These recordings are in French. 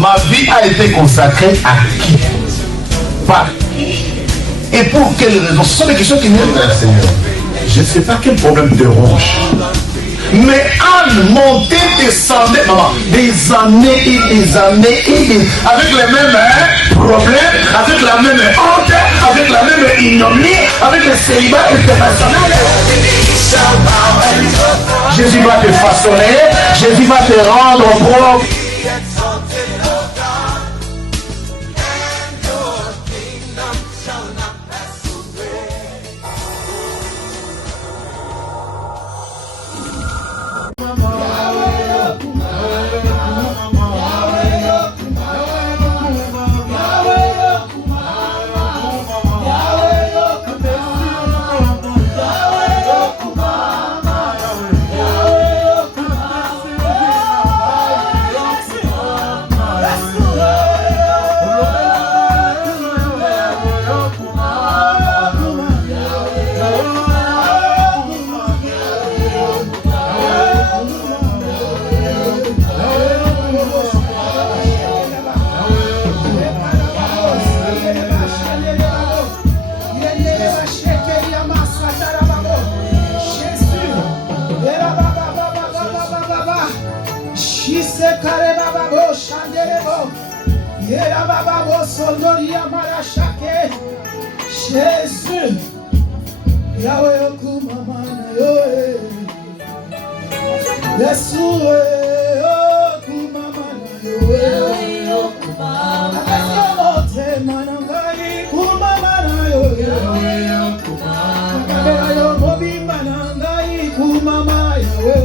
Ma vie a été consacrée à qui? Par qui? Et pour quelle raison? Ce sont des questions qui viennent vers le Seigneur. Je ne sais pas quel problème te ronge. Mais Anne montait, descendait, maman, des années et des années et des... avec les mêmes problèmes, avec la même honte, avec la même ignominie, avec le célibat international. Jésus va te façonner, Jésus va te rendre propre. Jésus, Yahweh Okumamana Yoe, Yesu Okumamana Yoe, Akamote Manangai Kumamana Yoe, Akayo Mobi Manangai Kumama Yoe,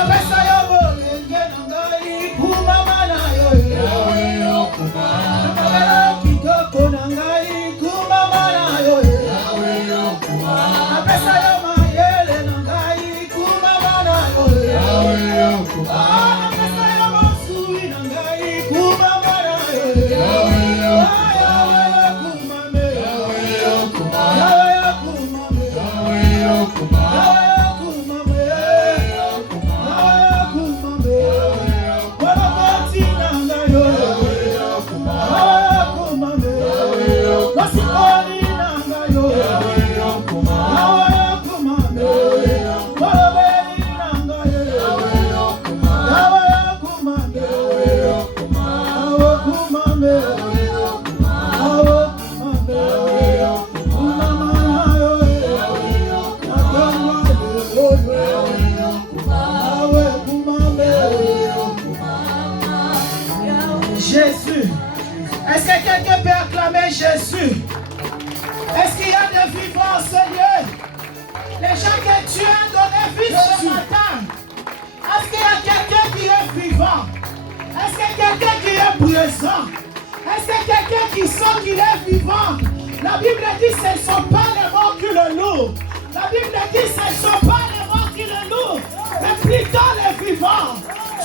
Akasayo Mogengangai Kumamana Yoe, Akayo Kitoko Nangai. Jésus. Est-ce qu'il y a des vivants en ce lieu? Les gens que tu as donné vie ce matin. Est-ce qu'il y a quelqu'un qui est vivant? Est-ce qu'il y a quelqu'un qui est présent? Est-ce qu'il y a quelqu'un qui sent qu'il est vivant? La Bible dit que ce ne sont pas les morts qui le louent. La Bible dit que ce ne sont pas les morts qui le louent, mais plutôt les vivants.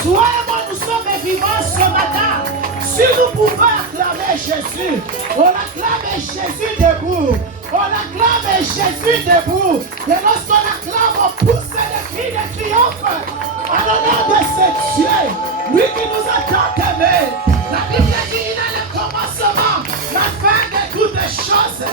Toi et moi, nous sommes vivants ce matin. Si nous pouvons acclamer Jésus, on acclame Jésus debout. On acclame Jésus debout. Et lorsqu'on acclame, on pousse des cris de triomphe en l'honneur de ce Dieu, lui qui nous a tant aimés. La Bible dit qu'il est le commencement, la fin de toutes les choses.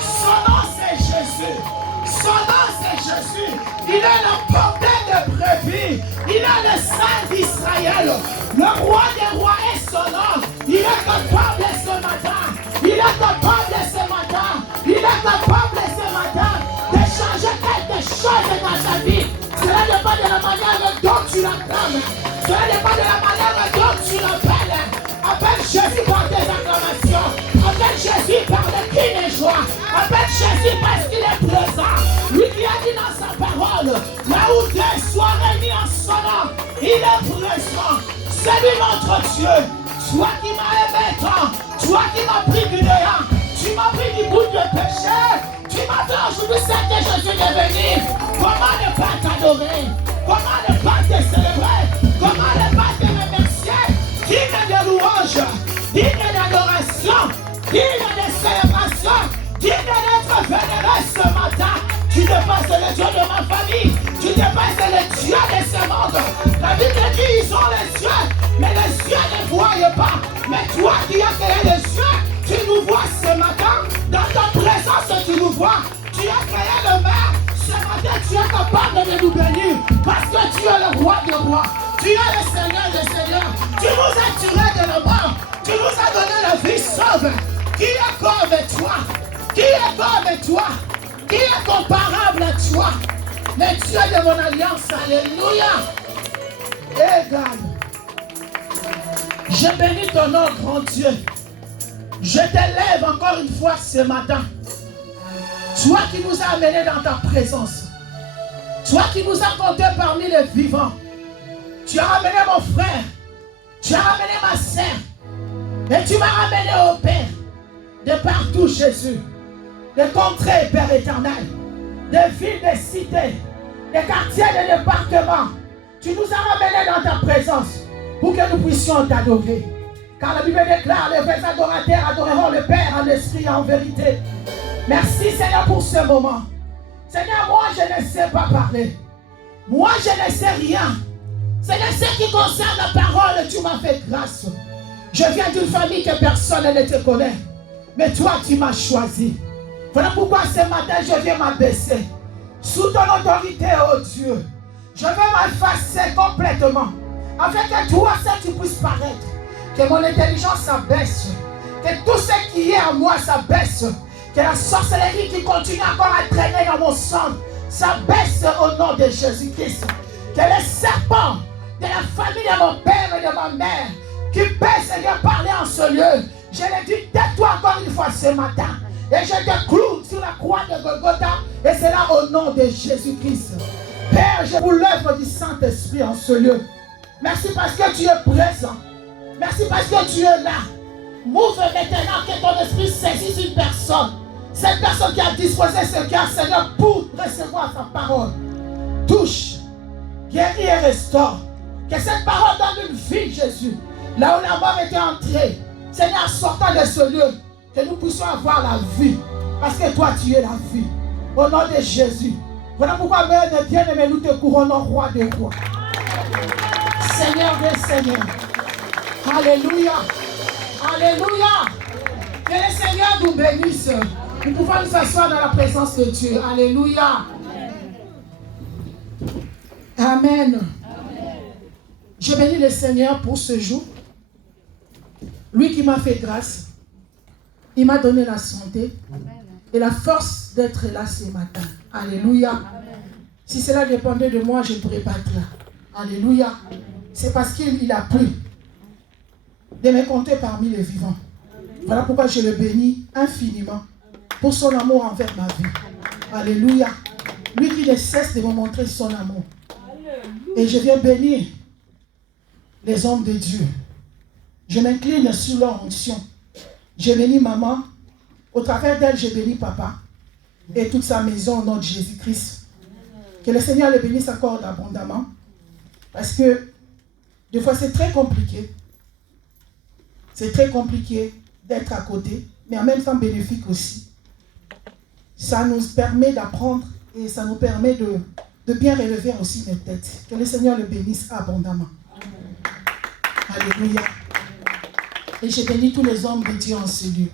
Son nom c'est Jésus. Son nom c'est Jésus. Il est le porteur de brebis. Il est le Saint d'Israël. Le roi des rois est son nom. Il est capable ce matin. Il est capable ce matin. Il est capable ce matin de changer quelque chose dans ta vie. Cela dépend de la manière dont tu l'acclames. Cela dépend de la manière dont tu l'appelles. Appelle Jésus par tes acclamations. Appelle Jésus par le cri de joie. Appelle Jésus parce qu'il est présent. Lui qui a dit dans sa parole, là où deux soient réunis en son nom, il est présent. C'est lui notre Dieu. Toi qui m'as aimé tant, toi qui m'as pris du néant, tu m'as pris du bout de péché, tu m'as fait aujourd'hui ce que je suis devenu. Comment ne pas t'adorer? Comment ne pas te célébrer? Comment ne pas te remercier? Digne de louange, digne d'adoration, digne de célébration, digne d'être vénéré ce matin. Tu dépasses le Dieu de ma famille, tu dépasses le Dieu de ce monde. La Bible dit ils ont les yeux, mais les yeux qui a créé les cieux, tu nous vois ce matin. Dans ta présence, tu nous vois. Tu as créé le mer. Ce matin, tu es capable de nous bénir. Parce que tu es le roi des rois. Tu es le Seigneur des seigneurs. Tu nous as tirés de la mort. Tu nous as donné la vie sauve. Qui est comme toi? Qui est comme toi? Qui est comparable à toi? Le Dieu de mon alliance. Alléluia. Égal. Je bénis ton nom, grand Dieu. Je t'élève encore une fois ce matin. Toi qui nous as amenés dans ta présence. Toi qui nous as comptés parmi les vivants. Tu as ramené mon frère. Tu as ramené ma sœur. Et tu m'as ramené au Père. De partout, Jésus. Des contrées, Père éternel. Des villes, des cités. Des quartiers, des départements. Tu nous as ramenés dans ta présence. Pour que nous puissions t'adorer. Car la Bible déclare, les vrais adorateurs adoreront le Père en esprit et en vérité. Merci Seigneur pour ce moment. Seigneur, moi je ne sais pas parler. Moi je ne sais rien. Seigneur, ce qui concerne la parole, tu m'as fait grâce. Je viens d'une famille que personne ne te connaît. Mais toi tu m'as choisi. Voilà pourquoi ce matin je viens m'abaisser. Sous ton autorité, oh Dieu. Je vais m'effacer complètement. Afin que toi seul tu puisses paraître. Que mon intelligence s'abaisse. Que tout ce qui est en moi s'abaisse. Que la sorcellerie qui continue encore à traîner dans mon sang s'abaisse au nom de Jésus-Christ. Que les serpents de la famille de mon père et de ma mère qui peut Seigneur parler en ce lieu. Je le dis, tais-toi encore une fois ce matin. Et je te cloue sur la croix de Golgotha. Et c'est là au nom de Jésus-Christ. Père, je vous l'œuvre du Saint-Esprit en ce lieu. Merci parce que tu es présent. Merci parce que tu es là. Mouve maintenant que ton esprit saisisse une personne. Cette personne qui a disposé ce cœur, Seigneur, pour recevoir sa parole. Touche, guéris et restaure. Que cette parole donne une vie, Jésus. Là où la mort était entrée. Seigneur, sortant de ce lieu, que nous puissions avoir la vie. Parce que toi, tu es la vie. Au nom de Jésus. Voilà pourquoi, bien-aimés, nous te couronnons roi des rois. Seigneur des seigneurs. Alléluia. Alléluia. Que le Seigneur nous bénisse. Nous pouvons nous asseoir dans la présence de Dieu. Alléluia. Amen. Je bénis le Seigneur pour ce jour. Lui qui m'a fait grâce. Il m'a donné la santé et la force d'être là ce matin. Alléluia. Si cela dépendait de moi, je ne pourrais pas être là. Alléluia. C'est parce qu'il a plu de me compter parmi les vivants. Voilà pourquoi je le bénis infiniment pour son amour envers ma vie. Alléluia. Lui qui ne cesse de me montrer son amour. Et je viens bénir les hommes de Dieu. Je m'incline sur leur onction. Je bénis maman. Au travers d'elle, je bénis papa. Et toute sa maison au nom de Jésus-Christ. Que le Seigneur le bénisse encore abondamment. Parce que des fois c'est très compliqué. C'est très compliqué d'être à côté, mais en même temps bénéfique aussi. Ça nous permet d'apprendre et ça nous permet de bien relever aussi nos têtes. Que le Seigneur le bénisse abondamment. Alléluia. Et je bénis tous les hommes de Dieu en ce lieu.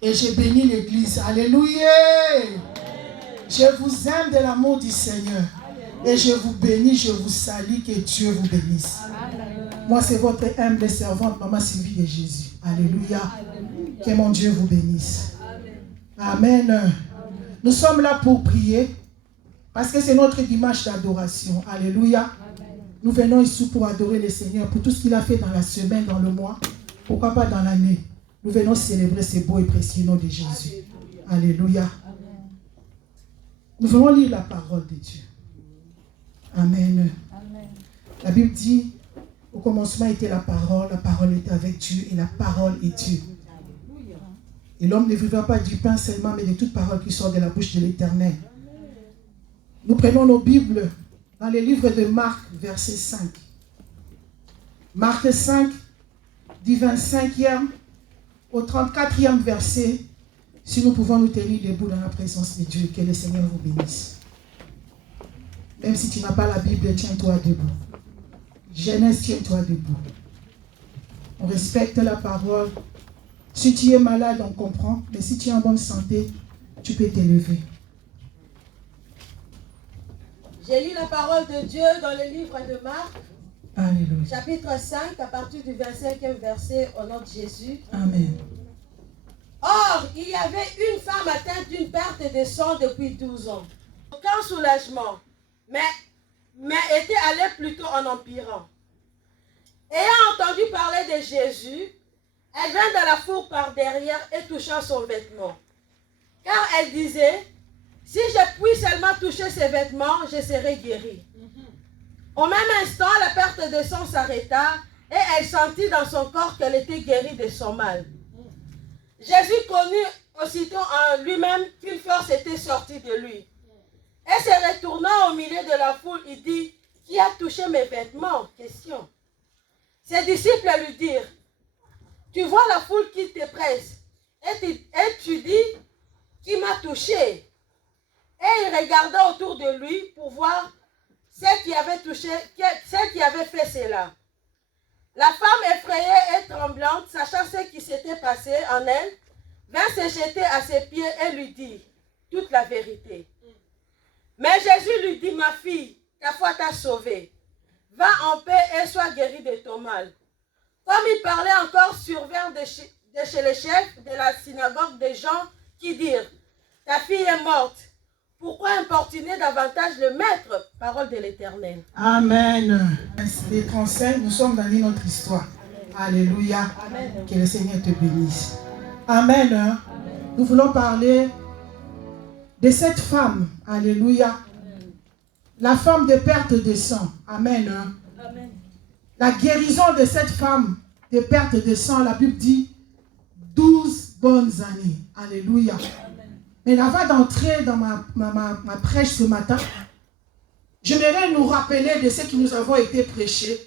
Et je bénis l'église. Alléluia. Je vous aime de l'amour du Seigneur. Et je vous bénis, je vous salue, que Dieu vous bénisse. Moi, c'est votre humble servante, Maman Sylvie de Jésus. Alléluia. Que mon Dieu vous bénisse. Amen. Nous sommes là pour prier, parce que c'est notre dimanche d'adoration. Alléluia. Nous venons ici pour adorer le Seigneur, pour tout ce qu'il a fait dans la semaine, dans le mois, pourquoi pas dans l'année. Nous venons célébrer ce beau et précieux nom de Jésus. Alléluia. Nous venons lire la parole de Dieu. Amen. La Bible dit, au commencement était la parole était avec Dieu et la parole est Dieu. Et l'homme ne vivra pas du pain seulement, mais de toute parole qui sort de la bouche de l'Éternel. Nous prenons nos Bibles dans les livres de Marc, verset 5. Marc 5, du 25e au 34e verset, si nous pouvons nous tenir debout dans la présence de Dieu, que le Seigneur vous bénisse. Même si tu n'as pas la Bible, tiens-toi debout. Genèse, tiens-toi debout. On respecte la parole. Si tu es malade, on comprend. Mais si tu es en bonne santé, tu peux t'élever. J'ai lu la parole de Dieu dans le livre de Marc, Alléluia. chapitre 5, à partir du 25e verset, au nom de Jésus. Amen. Or, il y avait une femme atteinte d'une perte de sang depuis 12 ans. Aucun soulagement, mais était allée plutôt en empirant. Ayant entendu parler de Jésus, elle vint dans la foule par derrière et toucha son vêtement. Car elle disait, si je puis seulement toucher ses vêtements, je serai guérie. Au même instant, la perte de sang s'arrêta et elle sentit dans son corps qu'elle était guérie de son mal. Jésus connut aussitôt en lui-même qu'une force était sortie de lui. Et se retournant au milieu de la foule, il dit, qui a touché mes vêtements? Question. Ses disciples lui dirent, tu vois la foule qui te presse, et tu dis, qui m'a touché? Et il regarda autour de lui pour voir celle qui avait touché, celle qui avait fait cela. La femme effrayée et tremblante, sachant ce qui s'était passé en elle, vint se jeter à ses pieds et lui dit toute la vérité. Mais Jésus lui dit, ma fille, ta foi t'a sauvée. Va en paix et sois guérie de ton mal. Comme il parlait encore, survinrent de chez les chefs de la synagogue des gens qui dirent, ta fille est morte. Pourquoi importuner davantage le maître? Parole de l'Éternel. Amen. Les 35, nous sommes dans une autre histoire. Alléluia. Amen. Que le Seigneur te bénisse. Amen. Amen. Nous voulons parler de cette femme. Alléluia. Amen. La femme de perte de sang. Amen. Amen. La guérison de cette femme de perte de sang, la Bible dit 12 bonnes années. Alléluia. Mais avant d'entrer dans ma prêche ce matin, j'aimerais nous rappeler de ce que nous avons été prêchés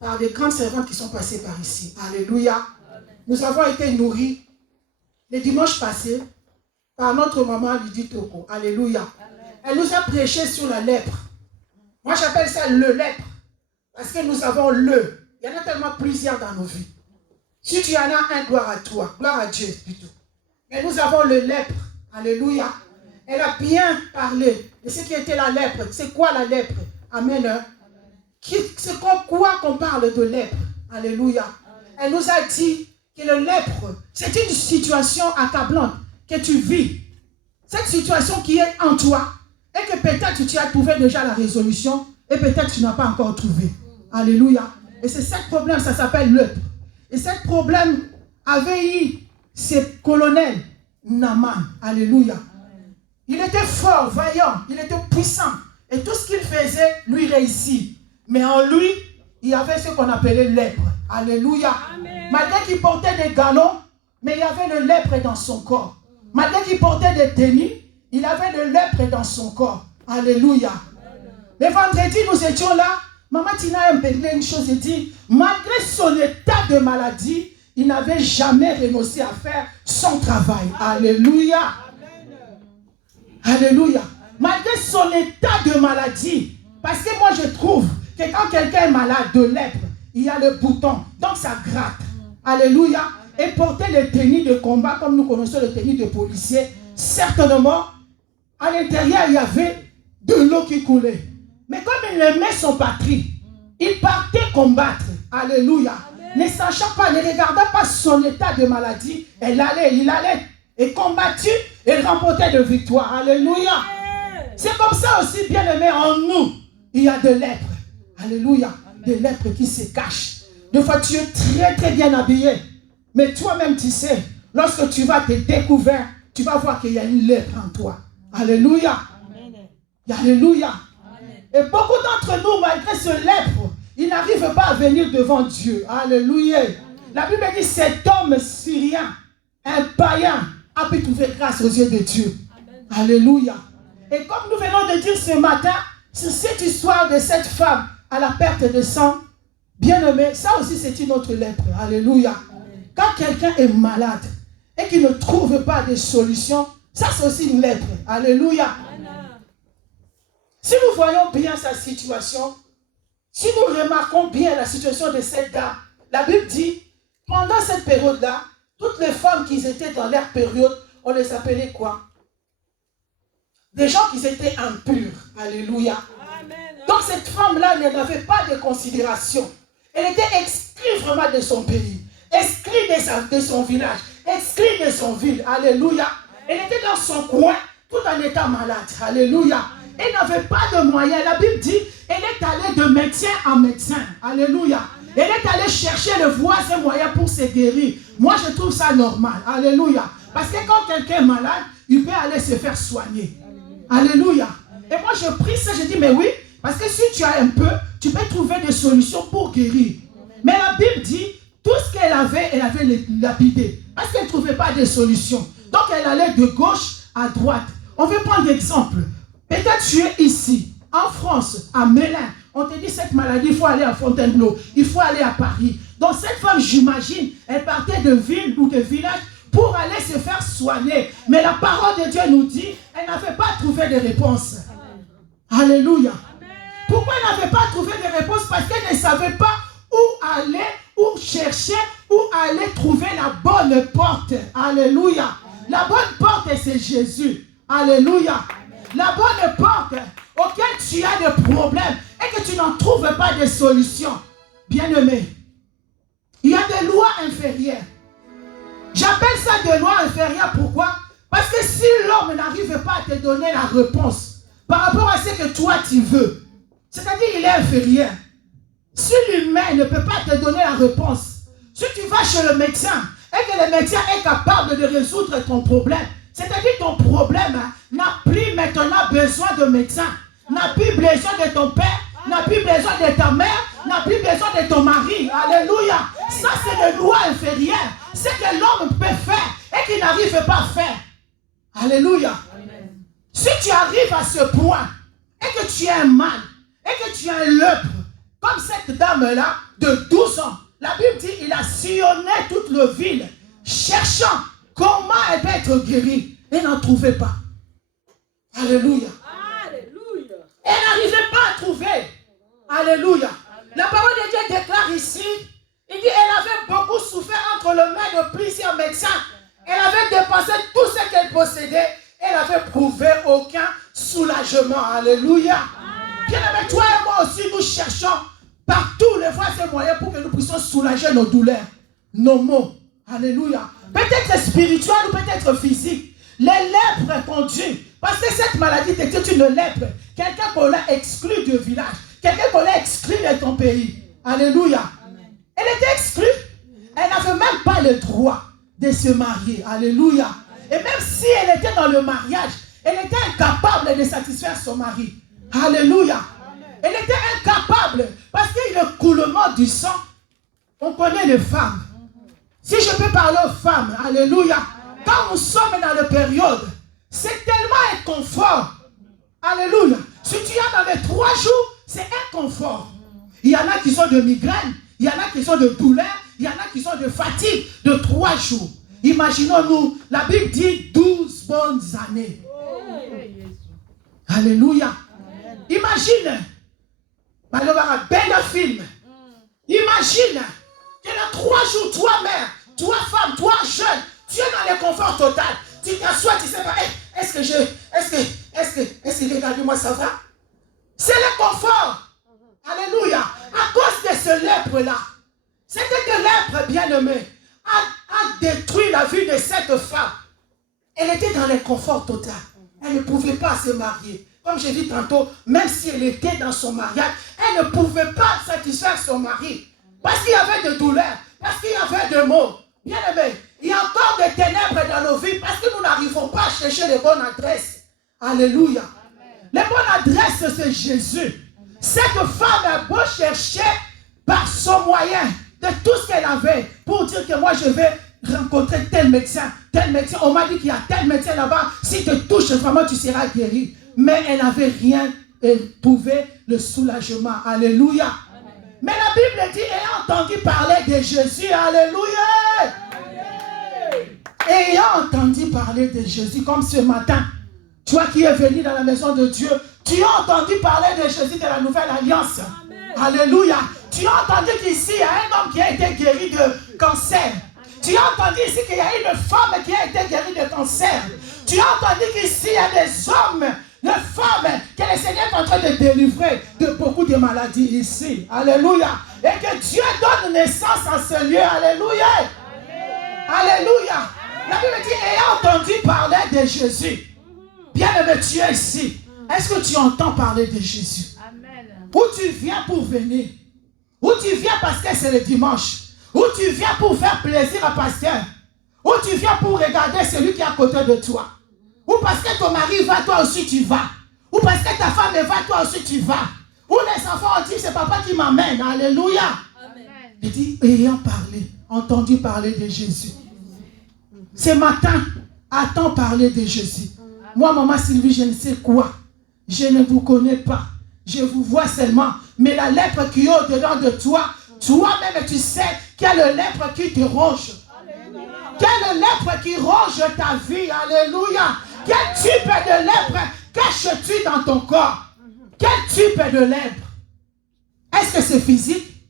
par des grandes servantes qui sont passées par ici. Alléluia. Amen. Nous avons été nourris le dimanche passé par notre maman Lydie Toko. Alléluia. Amen. Elle nous a prêché sur la lèpre. Moi j'appelle ça le lèpre. Parce que nous avons le. Il y en a tellement plusieurs dans nos vies. Si tu en as un, gloire à toi. Gloire à Dieu plutôt. Mais nous avons le lèpre. Alléluia. Elle a bien parlé de ce qui était la lèpre. C'est quoi la lèpre? Amen. C'est quoi qu'on parle de lèpre? Alléluia. Elle nous a dit que le lèpre, c'est une situation accablante que tu vis. Cette situation qui est en toi. Et que peut-être tu as trouvé déjà la résolution. Et peut-être tu n'as pas encore trouvé. Alléluia. Et c'est ce problème, ça s'appelle lèpre. Et ce problème avait eu ses colonels. Naaman, alléluia. Il était fort, vaillant, il était puissant. Et tout ce qu'il faisait, lui réussit. Mais en lui, il y avait ce qu'on appelait lèpre. Alléluia. Amen. Malgré qu'il portait des galons, mais il y avait le lèpre dans son corps. Malgré qu'il portait des tenues, il avait le lèpre dans son corps. Alléluia. Le vendredi, nous étions là. Maman Tina a impétré une chose et dit, malgré son état de maladie, il n'avait jamais renoncé à faire son travail. Alléluia. Alléluia. Malgré son état de maladie. Parce que moi je trouve que quand quelqu'un est malade de lèpre, il y a le bouton. Donc ça gratte. Alléluia. Et porter les tenues de combat comme nous connaissons les tenues de policiers, certainement, à l'intérieur il y avait de l'eau qui coulait. Mais comme il aimait son patrie, il partait combattre. Alléluia. Ne sachant pas, ne regardant pas son état de maladie, il allait et combattu et remportait de victoire. Alléluia. C'est comme ça aussi, bien aimé, en nous, il y a de lèpre. Alléluia. De lèpre qui se cachent. Des fois, tu es très très bien habillé. Mais toi-même, tu sais, lorsque tu vas te découvrir, tu vas voir qu'il y a une lèpre en toi. Alléluia. Alléluia. Et beaucoup d'entre nous, malgré ce lèpre, ils n'arrivent pas à venir devant Dieu. Alléluia. La Bible dit cet homme syrien, un païen, a pu trouver grâce aux yeux de Dieu. Amen. Alléluia. Et comme nous venons de dire ce matin, sur cette histoire de cette femme à la perte de sang, bien aimé, ça aussi c'est une autre lèpre. Alléluia. Amen. Quand quelqu'un est malade et qu'il ne trouve pas de solution, ça c'est aussi une lèpre. Alléluia. Amen. Si nous voyons bien sa situation, si nous remarquons bien la situation de cette dame, la Bible dit Pendant cette période-là, toutes les femmes qui étaient dans leur période, on les appelait quoi? Des gens qui étaient impurs. Alléluia. Donc cette femme-là n'avait pas de considération. Elle était exclue vraiment de son pays, exclue de son village, exclue de son ville. Alléluia. Elle était dans son coin tout en étant malade. Alléluia. Elle n'avait pas de moyens. La Bible dit, elle est allée de médecin en médecin. Alléluia. Elle est allée chercher le voisin moyen pour se guérir. Moi, je trouve ça normal. Alléluia. Parce que quand quelqu'un est malade, il peut aller se faire soigner. Alléluia. Et moi, je prie ça, je dis, mais oui, parce que si tu as un peu, tu peux trouver des solutions pour guérir. Mais la Bible dit, tout ce qu'elle avait lapidé. Parce qu'elle ne trouvait pas de solution. Donc, elle allait de gauche à droite. On veut prendre l'exemple. Peut-être tu es ici, en France, à Mélin. On te dit, cette maladie, il faut aller à Fontainebleau. Il faut aller à Paris. Donc, cette femme, j'imagine, elle partait de ville ou de village pour aller se faire soigner. Mais la parole de Dieu nous dit, elle n'avait pas trouvé de réponse. Alléluia. Pourquoi elle n'avait pas trouvé de réponse? Parce qu'elle ne savait pas où aller, où chercher, où aller trouver la bonne porte. Alléluia. La bonne porte, c'est Jésus. Alléluia. La bonne porte auquel tu as des problèmes et que tu n'en trouves pas de solution. Bien-aimé, il y a des lois inférieures. J'appelle ça des lois inférieures. Pourquoi? Parce que si l'homme n'arrive pas à te donner la réponse par rapport à ce que toi tu veux, c'est-à-dire il est inférieur. Si l'humain ne peut pas te donner la réponse, si tu vas chez le médecin et que le médecin est capable de résoudre ton problème, c'est-à-dire ton problème n'a plus maintenant besoin de médecin, n'a plus besoin de ton père, n'a plus besoin de ta mère, n'a plus besoin de ton mari. Alléluia. Ça, c'est des lois inférieures. C'est que l'homme peut faire et qu'il n'arrive pas à faire. Alléluia. Amen. Si tu arrives à ce point et que tu es un mal et que tu es un lèpre, comme cette dame-là de 12 ans, la Bible dit il a sillonné toute la ville cherchant comment elle peut être guérie. Elle n'en trouvait pas. Alléluia. Alléluia. Elle n'arrivait pas à trouver. Alléluia. Amen. La parole de Dieu déclare ici, il dit elle avait beaucoup souffert entre les mains de plusieurs médecins. Elle avait dépensé tout ce qu'elle possédait. Elle n'avait prouvé aucun soulagement. Alléluia. Bien aimé, toi et moi aussi, nous cherchons partout les voies et moyens pour que nous puissions soulager nos douleurs, nos maux. Alléluia. Peut-être spirituel ou peut-être physique. Les lèpres conduisent. Parce que cette maladie était une lèpre. Quelqu'un qu'on l'a exclu du village. Quelqu'un qu'on l'a exclu de ton pays. Alléluia. Amen. Elle était exclue. Elle n'avait même pas le droit de se marier. Alléluia. Amen. Et même si elle était dans le mariage, elle était incapable de satisfaire son mari. Alléluia. Amen. Elle était incapable. Parce que le coulement du sang, on connaît les femmes. Si je peux parler aux femmes, alléluia. Amen. Quand nous sommes dans la période, c'est tellement inconfort. Alléluia. Si tu es dans les 3 jours, c'est inconfort. Il y en a qui sont de migraine, il y en a qui sont de douleur, il y en a qui sont de fatigue de 3 jours. Imaginons-nous, la Bible dit 12 bonnes années. Alléluia. Imagine, film. Imagine que dans 3 jours, toi mère, toi femme, toi jeune, tu es dans le confort total. Tu t'assois, tu sais pas, est-ce que regarde-moi, ça va? C'est le confort. Alléluia. À cause de ce lèpre-là, c'était que lèpre bien-aimé a détruit la vie de cette femme. Elle était dans le confort total. Elle ne pouvait pas se marier. Comme j'ai dit tantôt, même si elle était dans son mariage, elle ne pouvait pas satisfaire son mari. Parce qu'il y avait de douleurs, parce qu'il y avait de maux. Bien-aimé, il y a encore des ténèbres dans nos vies parce que nous n'arrivons pas à chercher les bonnes adresses. Alléluia. Amen. Les bonnes adresses, c'est Jésus. Cette femme a beau chercher par son moyen de tout ce qu'elle avait pour dire que moi je vais rencontrer tel médecin. On m'a dit qu'il y a tel médecin là-bas. Si tu touches vraiment, tu seras guéri. Mais elle n'avait rien trouvé le soulagement. Alléluia. Amen. Mais la Bible dit, ayant entendu parler de Jésus, alléluia. Ayant entendu parler de Jésus, comme ce matin, toi qui es venu dans la maison de Dieu, tu as entendu parler de Jésus de la nouvelle alliance. Amen. Alléluia. Tu Tu as entendu qu'ici, il y a un homme qui a été guéri de cancer. Tu as entendu ici qu'il y a une femme qui a été guérie de cancer. Tu as entendu qu'ici, il y a des hommes, des femmes que le Seigneur est en train de délivrer de beaucoup de maladies ici. Alléluia. Et que Dieu donne naissance à ce lieu. Alléluia. Alléluia. La Bible dit, ayant entendu parler de Jésus. Bien-aimé, tu es ici. Est-ce que tu entends parler de Jésus? Amen. Où tu viens pour venir? Où tu viens parce que c'est le dimanche? Où tu viens pour faire plaisir à pasteur? Où tu viens pour regarder celui qui est à côté de toi? Ou parce que ton mari va, toi aussi tu vas? Ou parce que ta femme va, toi aussi tu vas? Ou les enfants ont dit, c'est papa qui m'amène. Alléluia. Amen. Il dit, ayant parlé, entendu parler de Jésus. Ce matin, attends parler de Jésus. Moi, maman Sylvie, je ne sais quoi. Je ne vous connais pas. Je vous vois seulement. Mais la lèpre qui est au-dedans de toi, toi-même, tu sais qu'il y a le lèpre qui te ronge. Qu'il y a le lèpre qui ronge ta vie. Alléluia. Quel type de lèpre caches-tu dans ton corps? Quel type de lèpre? Est-ce que c'est physique?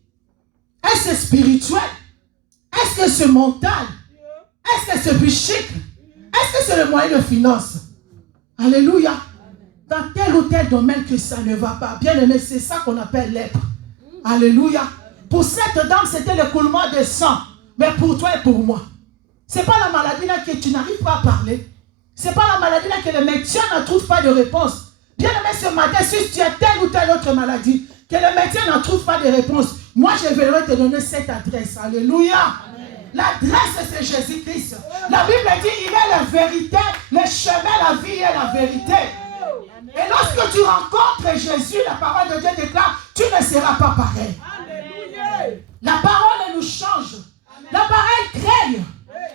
Est-ce que c'est spirituel? Est-ce que c'est mental? Est-ce que c'est psychique? Est-ce que c'est le moyen de finance? Alléluia. Dans tel ou tel domaine que ça ne va pas. Bien aimé, c'est ça qu'on appelle lèpre. Alléluia. Pour cette dame, c'était l'écoulement de sang. Mais pour toi et pour moi. Ce n'est pas la maladie là que tu n'arrives pas à parler. Ce n'est pas la maladie là que le médecin ne trouve pas de réponse. Bien aimé, ce matin, si tu as telle ou telle autre maladie, que le médecin n'en trouve pas de réponse, moi je vais te donner cette adresse. Alléluia. L'adresse, c'est Jésus-Christ. La Bible dit, il est la vérité, le chemin, la vie et la vérité. Et lorsque tu rencontres Jésus, la parole de Dieu déclare, tu ne seras pas pareil. La parole nous change. La parole crée.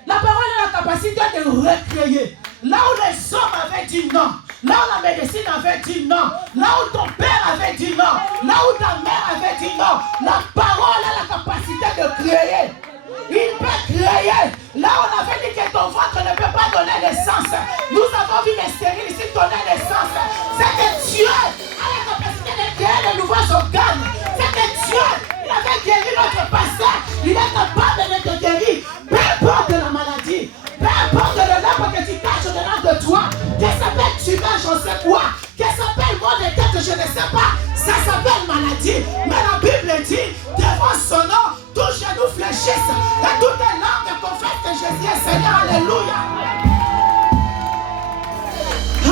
La parole a la capacité de recréer. Là où les hommes avaient dit non, là où la médecine avait dit non, là où ton père avait dit non, là où ta mère avait dit non, la parole a la capacité de créer. Il peut créer. Là où on avait dit que ton ventre ne peut pas donner naissance. Nous avons vu les stériles ici donner naissance. C'est que Dieu a la capacité de créer de nouveaux organes. C'est que Dieu, il avait guéri notre pasteur. Il est capable de te guérir. Peu importe la maladie, peu importe le lèpre que tu caches dedans de toi, qu'elle s'appelle tumeur, je ne sais quoi, qu'elle s'appelle mot de tête, je ne sais pas, ça s'appelle maladie. Mais la Bible dit, devant son nom, tous genoux fléchissent et toutes les langues confessent que Jésus est Seigneur. Alléluia.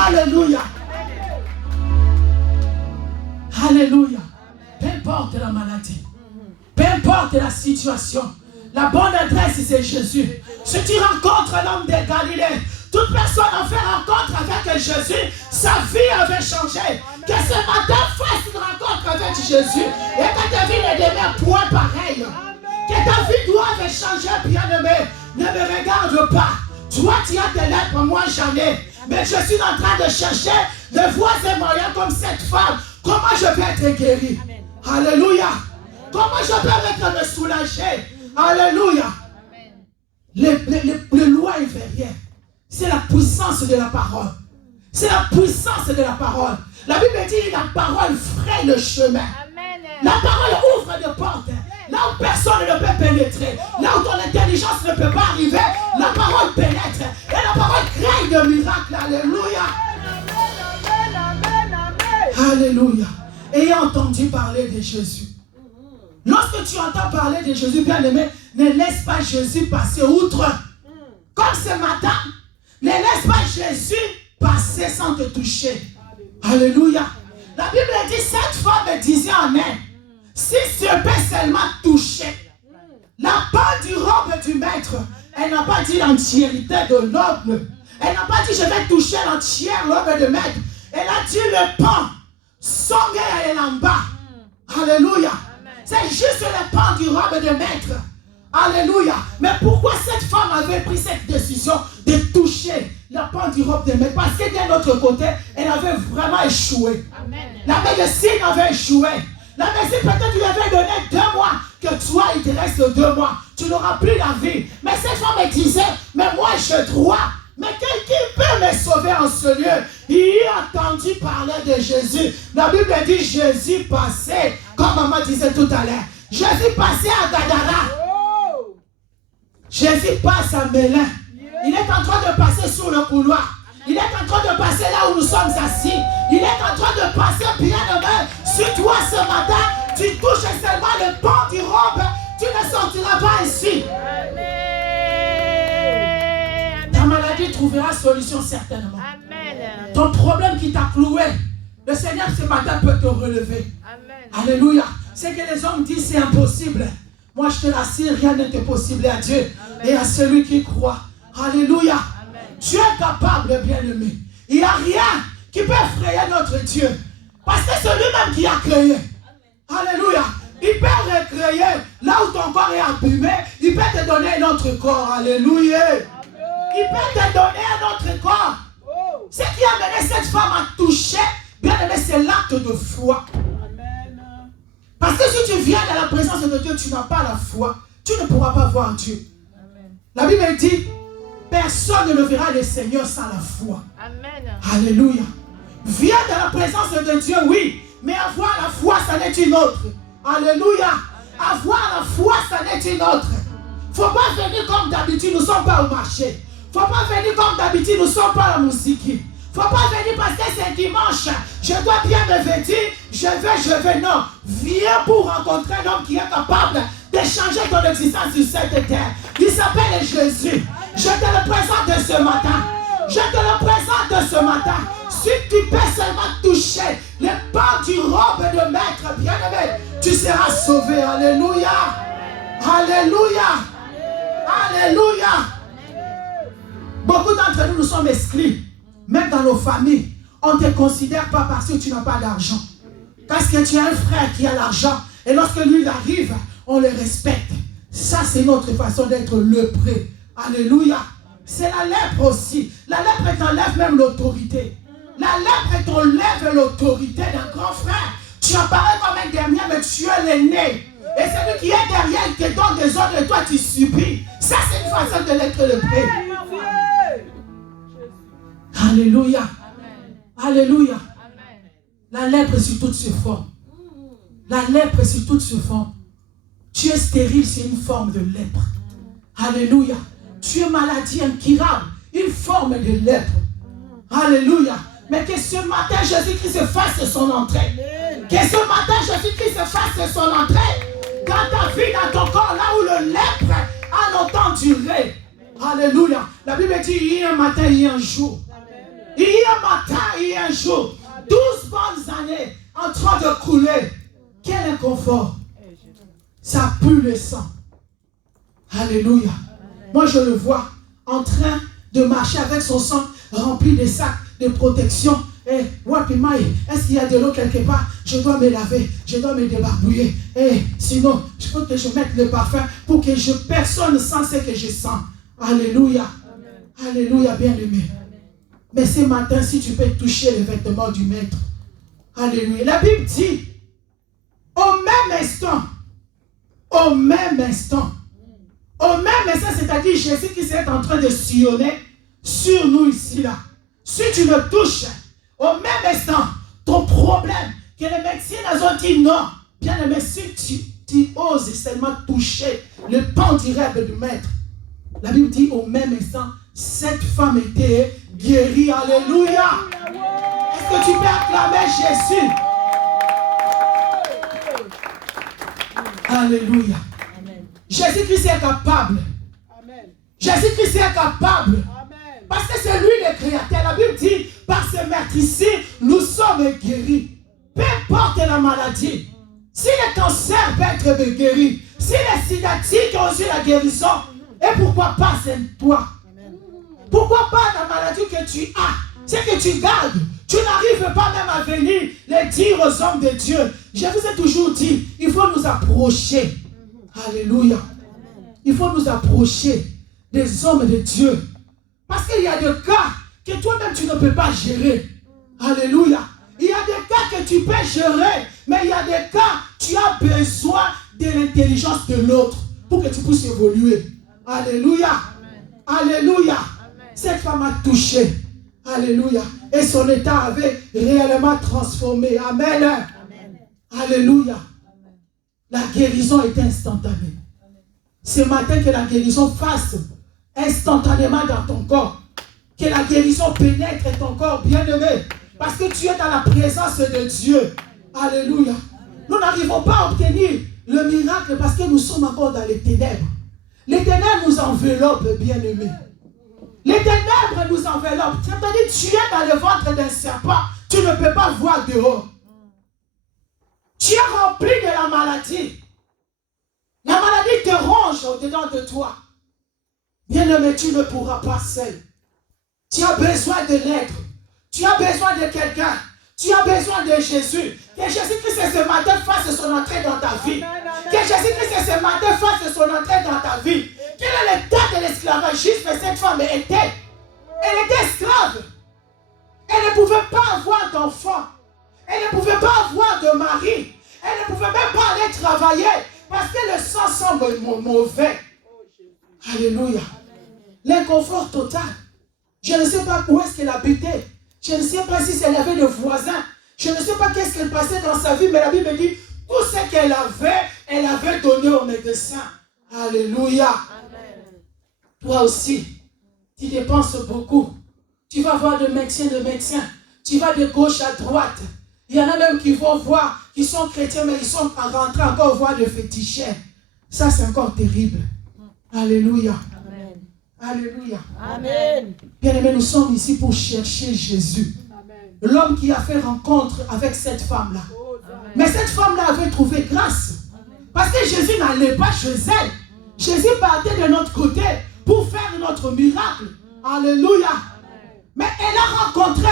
Alléluia. Alléluia. Peu importe la maladie, peu importe la situation, la bonne adresse c'est Jésus. Si tu rencontres l'homme de Galilée, toute personne en fait rencontre avec Jésus, sa vie avait changé. Que ce matin fasse une rencontre avec Jésus et que ta vie ne demeure point pareille. Que ta vie doive changer, bien-aimé. Ne me regarde pas. Toi, tu as des lèpres, moi j'en ai. Mais je suis en train de chercher de voies et moyens comme cette femme. Comment je peux être guéri? Alléluia. Comment je peux être me soulager? Alléluia. Le loi inférieure, c'est la puissance de la parole. C'est la puissance de la parole. La Bible dit la parole fraye le chemin. Amen. La parole ouvre des portes. Là où personne ne peut pénétrer. Là où ton intelligence ne peut pas arriver. La parole pénètre. Et la parole crée de miracles. Alléluia. Alléluia. Ayant entendu parler de Jésus. Lorsque tu entends parler de Jésus, bien aimé, ne laisse pas Jésus passer outre. Comme ce matin, ne laisse pas Jésus passer sans te toucher. Alléluia. La Bible dit, cette femme disait en elle, si je peux seulement toucher la part du robe du maître, elle n'a pas dit l'entièreté de l'homme. Elle n'a pas dit, je vais toucher l'entière robe de maître. Elle a dit le pan. Son gars est en bas. Alléluia. C'est juste le pan du robe de maître. Alléluia. Mais pourquoi cette femme avait pris cette décision de toucher la pan du robe de maître? Parce que d'un autre côté, elle avait vraiment échoué. Amen. La médecine avait échoué. La médecine peut-être lui avait donné 2 mois. Que toi, il te reste 2 mois. Tu n'auras plus la vie. Mais cette femme me disait, mais moi j'ai droit. Mais qui peut me sauver en ce lieu? Il a entendu parler de Jésus. La Bible dit Jésus passait, comme maman disait tout à l'heure. Jésus passait à Gadara. Jésus passe à Mélin. Il est en train de passer sur le couloir. Il est en train de passer là où nous sommes assis. Il est en train de passer bien aimé. Sur toi ce matin, tu touches seulement le pan du robe. Tu ne sortiras pas ici. Ta maladie trouvera solution certainement. Amen. Ton problème qui t'a cloué, le Seigneur ce matin peut te relever. Amen. Alléluia. Ce que les hommes disent c'est impossible. Moi je te l'assure, rien n'est impossible à Dieu. Amen. Et à celui qui croit. Alléluia. Amen. Tu es capable, bien-aimé. Il n'y a rien qui peut effrayer notre Dieu. Parce que c'est lui-même qui a créé. Amen. Alléluia. Il peut recréer là où ton corps est abîmé. Il peut te donner un autre corps. Alléluia. Amen. Il peut te donner un autre corps. Oh. Ce qui a mené cette femme à toucher, bien aimé, c'est l'acte de foi. Amen. Parce que si tu viens dans la présence de Dieu, tu n'as pas la foi, tu ne pourras pas voir Dieu. Amen. La Bible dit, personne ne verra le Seigneur sans la foi. Amen. Alléluia. Viens dans la présence de Dieu, oui, mais avoir la foi, ça n'est une autre. Alléluia. Avoir la foi, ça n'est une autre. Il ne faut pas venir comme d'habitude, nous ne sommes pas au marché. Il ne faut pas venir comme d'habitude, nous ne sommes pas à la musique. Il ne faut pas venir parce que c'est dimanche. Je dois bien me vêtir, je vais. Non. Viens pour rencontrer un homme qui est capable de changer ton existence sur cette terre. Il s'appelle Jésus. Je te le présente ce matin. Je te le présente ce matin. Si tu peux seulement toucher les pas du robe de maître bien-aimé, tu seras sauvé. Alléluia. Alléluia. Alléluia. Beaucoup d'entre nous sommes exclus. Même dans nos familles, on ne te considère pas parce que tu n'as pas d'argent. Parce que tu as un frère qui a l'argent. Et lorsque lui arrive, on le respecte. Ça, c'est notre façon d'être lépreux. Alléluia. C'est la lèpre aussi. La lèpre t'enlève même l'autorité. La lèpre t'enlève l'autorité d'un grand frère. Tu apparais comme un dernier, mais tu es l'aîné. Et celui qui est derrière, il te donne des ordres et toi tu subis. Ça, c'est une façon de l'être lépreux. Alléluia. Alléluia. La lèpre sur toutes ses formes. La lèpre sur toutes ses formes. Tu es stérile, c'est une forme de lèpre. Alléluia. Tu es maladie incurable, une forme de lèpre. Alléluia. Mais que ce matin, Jésus-Christ fasse son entrée. Que ce matin, Jésus-Christ fasse son entrée. Dans ta vie, dans ton corps, là où le lèpre a longtemps duré. Alléluia. La Bible dit, il y a un matin, il y a un jour. Il y a un matin, il y a un jour. 12 bonnes années en train de couler. Quel inconfort. Ça pue le sang. Alléluia. Moi, je le vois en train de marcher avec son sang rempli de sacs de protection. Et est-ce qu'il y a de l'eau quelque part? Je dois me laver, je dois me débarbouiller. Et sinon, il faut que je mette le parfum pour que personne ne sente ce que je sens. Alléluia. Amen. Alléluia, bien-aimé. Mais ce matin, si tu peux toucher les vêtements du maître. Alléluia. La Bible dit, au même instant, c'est-à-dire Jésus qui est en train de sillonner sur nous ici, là. Si tu le touches, au même instant, ton problème, que les médecins ont dit non, bien aimé, si tu oses seulement toucher le pan du rêve du maître, la Bible dit au même instant, cette femme était guérie. Alléluia. Est-ce que tu peux acclamer Jésus? Alléluia. Jésus-Christ est capable. Jésus-Christ est capable. Amen. Parce que c'est lui le créateur. La Bible dit, par ce maître-ci, nous sommes guéris. Peu importe la maladie. Si le cancer peut être guéri, si les sidatiques ont eu la guérison, et pourquoi pas c'est toi? Amen. Pourquoi pas la maladie que tu as, c'est que tu gardes, tu n'arrives pas même à venir les dire aux hommes de Dieu. Je vous ai toujours dit, il faut nous approcher. Alléluia. Il faut nous approcher des hommes de Dieu. Parce qu'il y a des cas que toi-même tu ne peux pas gérer. Alléluia. Il y a des cas que tu peux gérer, mais il y a des cas tu as besoin de l'intelligence de l'autre pour que tu puisses évoluer. Alléluia. Alléluia. Cette femme a touché. Alléluia. Et son état avait réellement transformé. Amen. Alléluia. la guérison est instantanée. Ce matin, que la guérison fasse instantanément dans ton corps. Que la guérison pénètre ton corps, bien-aimé. Parce que tu es dans la présence de Dieu. Alléluia. Nous n'arrivons pas à obtenir le miracle parce que nous sommes encore dans les ténèbres. Les ténèbres nous enveloppent, bien-aimés. Les ténèbres nous enveloppent. C'est-à-dire, tu es dans le ventre d'un serpent. Tu ne peux pas voir dehors. Tu es rempli de la maladie. La maladie te ronge au-dedans de toi. Bien-aimé, tu ne pourras pas seul. Tu as besoin de l'être. Tu as besoin de quelqu'un. Tu as besoin de Jésus. Que Jésus-Christ ce matin fasse son entrée dans ta vie. Que Jésus-Christ ce matin fasse son entrée dans ta vie. Quel est l'état de l'esclavagisme que cette femme était? Elle était esclave. Elle ne pouvait pas avoir d'enfant. Elle ne pouvait pas avoir de mari. Elle ne pouvait même pas aller travailler parce que le sang semble mauvais. Alléluia. L'inconfort total. Je ne sais pas où est-ce qu'elle habitait. Je ne sais pas si elle avait de voisins. Je ne sais pas qu'est-ce qu'elle passait dans sa vie, mais la Bible dit tout ce qu'elle avait donné au médecin. Alléluia. Amen. Toi aussi, tu dépenses beaucoup. Tu vas voir de médecin. Tu vas de gauche à droite. Il y en a même qui vont voir, qui sont chrétiens, mais ils sont rentrés encore voir de féticheurs. Ça, c'est encore terrible. Alléluia. Amen. Alléluia. Amen. Bien-aimés, nous sommes ici pour chercher Jésus. L'homme qui a fait rencontre avec cette femme-là. Mais cette femme-là avait trouvé grâce. Parce que Jésus n'allait pas chez elle. Jésus partait de notre côté pour faire notre miracle. Alléluia. Mais elle a rencontré,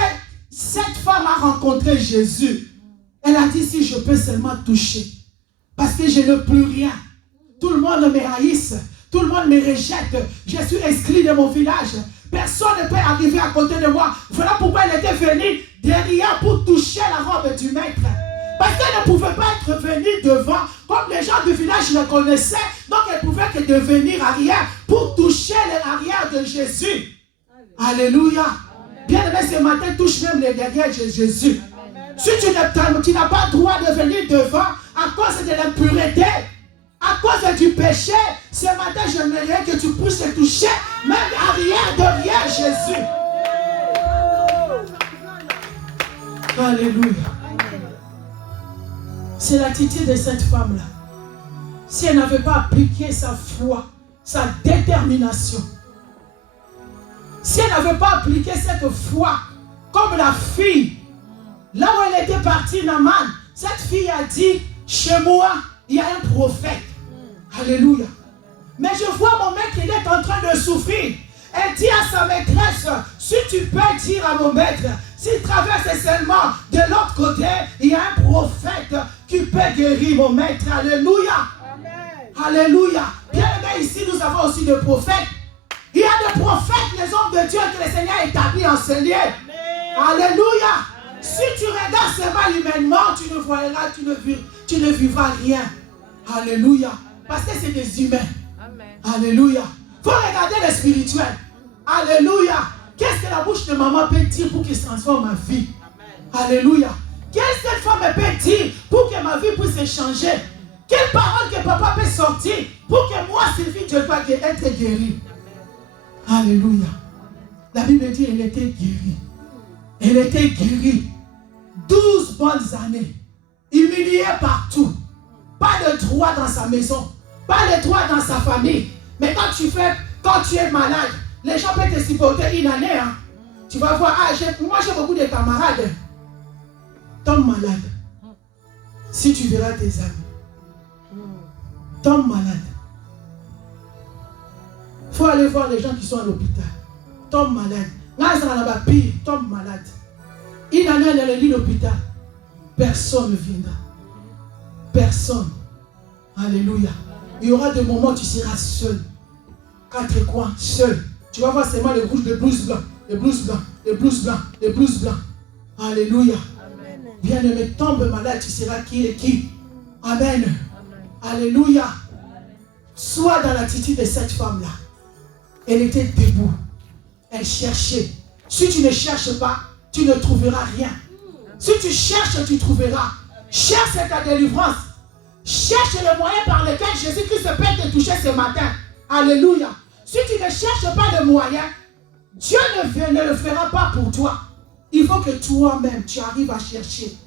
cette femme a rencontré Jésus. Elle a dit, si je peux seulement toucher. Parce que je n'ai plus rien. Tout le monde me haïsse. Tout le monde me rejette. Je suis exclu de mon village. Personne ne peut arriver à côté de moi. Voilà pourquoi elle était venue derrière pour toucher la robe du maître. Parce qu'elle ne pouvait pas être venue devant. Comme les gens du village le connaissaient. Donc elle pouvait que devenir arrière pour toucher l'arrière de Jésus. Alléluia. Bien-aimé, ce matin, touche même les derrière de Jésus. Amen. Si tu n'as pas le droit de venir devant à cause de l'impureté, à cause du péché, ce matin, j'aimerais que tu puisses toucher même arrière, derrière Jésus. Alléluia. C'est l'attitude de cette femme-là. Si elle n'avait pas appliqué sa foi, sa détermination, si elle n'avait pas appliqué cette foi, comme la fille, là où elle était partie, Naaman, cette fille a dit, chez moi, il y a un prophète. Alléluia. Mais je vois mon maître, il est en train de souffrir. Elle dit à sa maîtresse, si tu peux dire à mon maître, s'il traverse seulement de l'autre côté, il y a un prophète qui peut guérir mon maître. Alléluia. Amen. Alléluia. Bien aimé, ici nous avons aussi des prophètes. Il y a des prophètes, les hommes de Dieu que le Seigneur a établis en ce lieu. Alléluia. Amen. Si tu regardes seulement humainement, tu ne verras, tu ne vivras rien. Alléluia. Parce que c'est des humains. Amen. Alléluia. Il faut regarder le spirituel. Alléluia. Qu'est-ce que la bouche de maman peut dire pour qu'il transforme ma vie? Amen. Alléluia. Qu'est-ce que cette femme peut dire pour que ma vie puisse changer? Quelle parole que papa peut sortir pour que moi, Sylvie, je dois être guérie? Alléluia. La Bible dit qu'elle était guérie. Elle était guérie. 12 bonnes années. Humiliée partout. Pas de droit dans sa maison. Pas de droit dans sa famille. Mais quand tu es malade, les gens peuvent te supporter une année. Hein. Tu vas voir, moi j'ai beaucoup de camarades. Tombe malade. Si tu verras tes amis. Tombe malade. Il faut aller voir les gens qui sont à l'hôpital. Tombe malade. Tombe malade. Une année dans le lit d'hôpital. Personne ne viendra. Personne. Alléluia. Il y aura des moments où tu seras seul. 4 coins, seul. Tu vas voir seulement les blouses blancs. Les blouses blancs. Les blouses blancs. Les blouses blancs. Alléluia. Bien-aimé, tombe malade, tu seras qui et qui. Amen. Amen. Alléluia. Sois dans l'attitude de cette femme-là. Elle était debout. Elle cherchait. Si tu ne cherches pas, tu ne trouveras rien. Si tu cherches, tu trouveras. Cherche ta délivrance. cherche le moyen par lequel Jésus-Christ peut te toucher ce matin. Alléluia. Si tu ne cherches pas le moyen, Dieu ne le fera pas pour toi. Il faut que toi-même, tu arrives à chercher.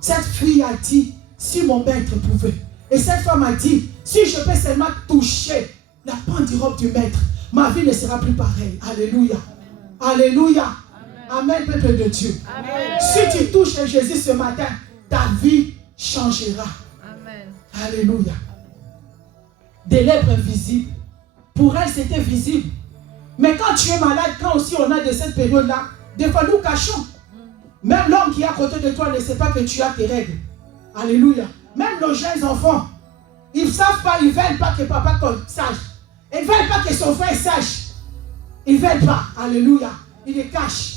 Cette fille a dit, si mon maître pouvait. Et cette femme a dit, si je peux seulement toucher la penderobe du maître, ma vie ne sera plus pareille. Alléluia. Alléluia. Amen, peuple de Dieu. Amen. Si tu touches Jésus ce matin, ta vie changera. Amen. Alléluia. Des lèpres invisibles. Pour elle, c'était visible. Mais quand tu es malade, quand aussi on a de cette période-là, des fois nous cachons. Même l'homme qui est à côté de toi ne sait pas que tu as tes règles. Alléluia. Même nos jeunes enfants, ils ne savent pas, ils ne veulent pas que papa sache. Ils ne veulent pas que son frère sache. Ils ne veulent pas. Alléluia. Ils les cachent.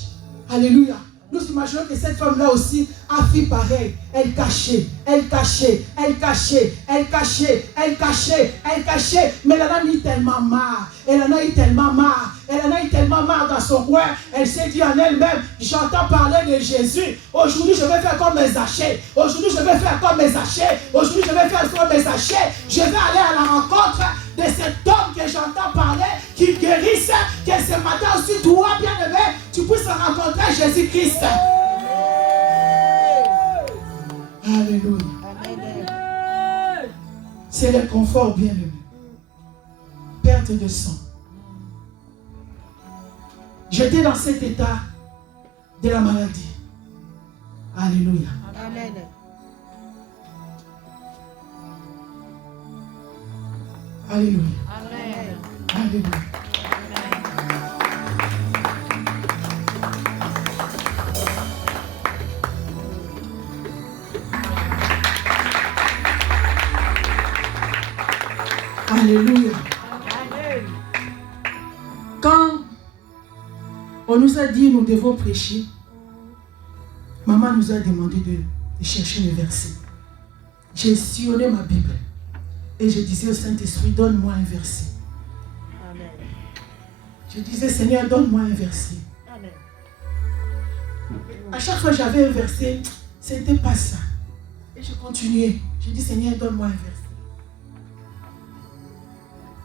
Alléluia. Nous imaginons que cette femme-là aussi a fait pareil. Elle cachait, elle cachait, elle cachait, elle cachait, elle cachait, elle cachait. Mais elle en a eu tellement marre. Elle en a eu tellement marre. Elle en a eu tellement marre dans son coin. Elle s'est dit en elle-même, j'entends parler de Jésus. Aujourd'hui, je vais faire comme mes Zachée. Aujourd'hui, je vais faire comme mes Zachée. Aujourd'hui, je vais faire comme mes Zachée. Je vais aller à la rencontre de cet homme que j'entends parler, qui guérisse, que ce matin aussi, toi, bien-aimé, tu puisses rencontrer Jésus-Christ. Alléluia. C'est le confort, bien-aimé. Perte de sang. J'étais dans cet état de la maladie. Alléluia. Amen. Alléluia. Amen. Alléluia. Alléluia. Quand on nous a dit nous devons prêcher, maman nous a demandé de chercher le verset. J'ai sillonné ma Bible et je disais au Saint-Esprit, donne-moi un verset. Amen. Je disais, Seigneur, donne-moi un verset. Amen. À chaque fois que j'avais un verset, c'était pas ça. Et je continuais. Je dis, Seigneur, donne-moi un verset.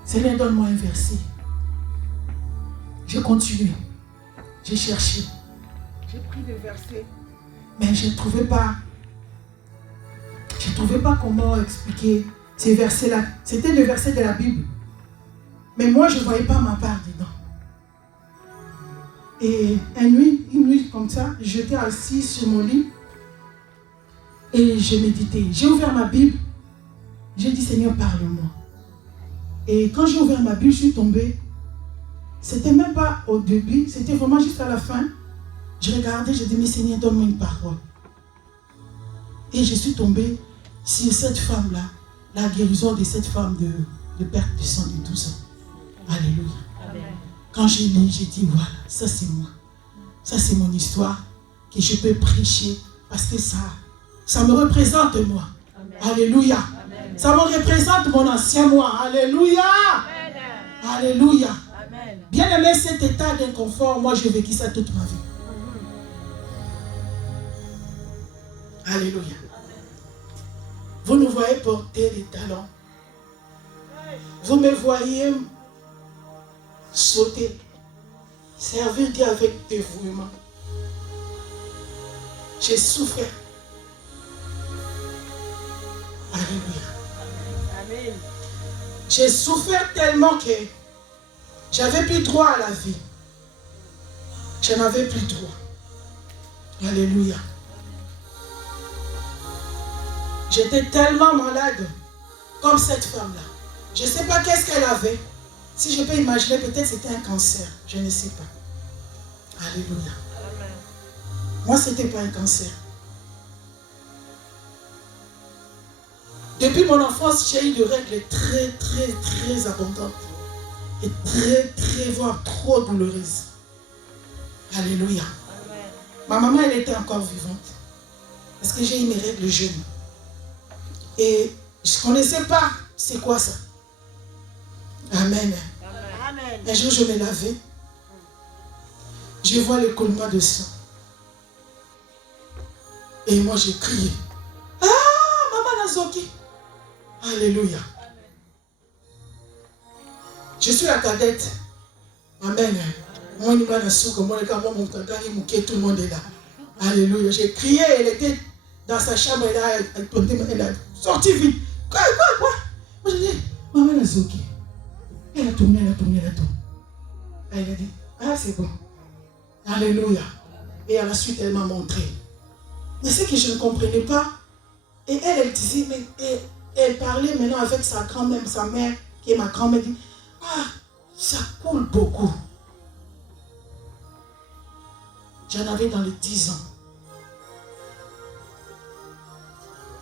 Seigneur, donne-moi un verset. Je continuais. J'ai cherché. J'ai pris des versets. Mais je ne trouvais pas. Je ne trouvais pas comment expliquer ces versets-là. C'était le verset de la Bible. Mais moi, je ne voyais pas ma part dedans. Et une nuit comme ça, j'étais assise sur mon lit et je méditais. J'ai ouvert ma Bible. J'ai dit, Seigneur, parle-moi. Et quand j'ai ouvert ma Bible, je suis tombée. C'était même pas au début, c'était vraiment juste à la fin. Je regardais, je dis, mais Seigneur, donne-moi une parole. Et je suis tombée sur cette femme-là, la guérison de cette femme de perte de sang de 12 ans. Alléluia. Amen. Quand j'ai lu, j'ai dit, voilà, ça c'est moi. Ça c'est mon histoire que je peux prêcher parce que ça me représente moi. Amen. Alléluia. Amen. Ça me représente mon ancien moi. Alléluia. Amen. Alléluia. Amen. Bien aimé, cet état d'inconfort, moi j'ai vécu ça toute ma vie. Alléluia. Vous nous voyez porter les talons. Vous me voyez sauter, servir Dieu avec dévouement. J'ai souffert. Alléluia. Amen. J'ai souffert tellement que j'avais plus droit à la vie. Je n'avais plus droit. Alléluia. J'étais tellement malade comme cette femme-là. Je ne sais pas qu'est-ce qu'elle avait. Si je peux imaginer, peut-être c'était un cancer. Je ne sais pas. Alléluia. Amen. Moi, ce n'était pas un cancer. Depuis mon enfance, j'ai eu des règles très, très, très abondantes. Et très, très, voire trop douloureuses. Alléluia. Amen. Ma maman, elle était encore vivante. Parce que j'ai eu mes règles jeunes. Et je ne connaissais pas c'est quoi ça. Amen. Amen. Un jour, je me lavais. Je vois l'écoulement de sang. Et moi, j'ai crié. Ah, maman Nazoki. Alléluia. Je suis la cadette. Amen. Moi, tout le monde est là. Alléluia. J'ai crié, elle était dans sa chambre, elle a sorti vite. Quoi? Moi, j'ai dit, maman, elle a zoqué. Elle a tourné. Elle a dit, ah, c'est bon. Alléluia. Et à la suite, elle m'a montré. Mais ce que je ne comprenais pas, et elle disait, mais elle parlait maintenant avec sa grand-mère, sa mère, qui est ma grand-mère, dit, ah, ça coule beaucoup. J'en avais dans les 10 ans.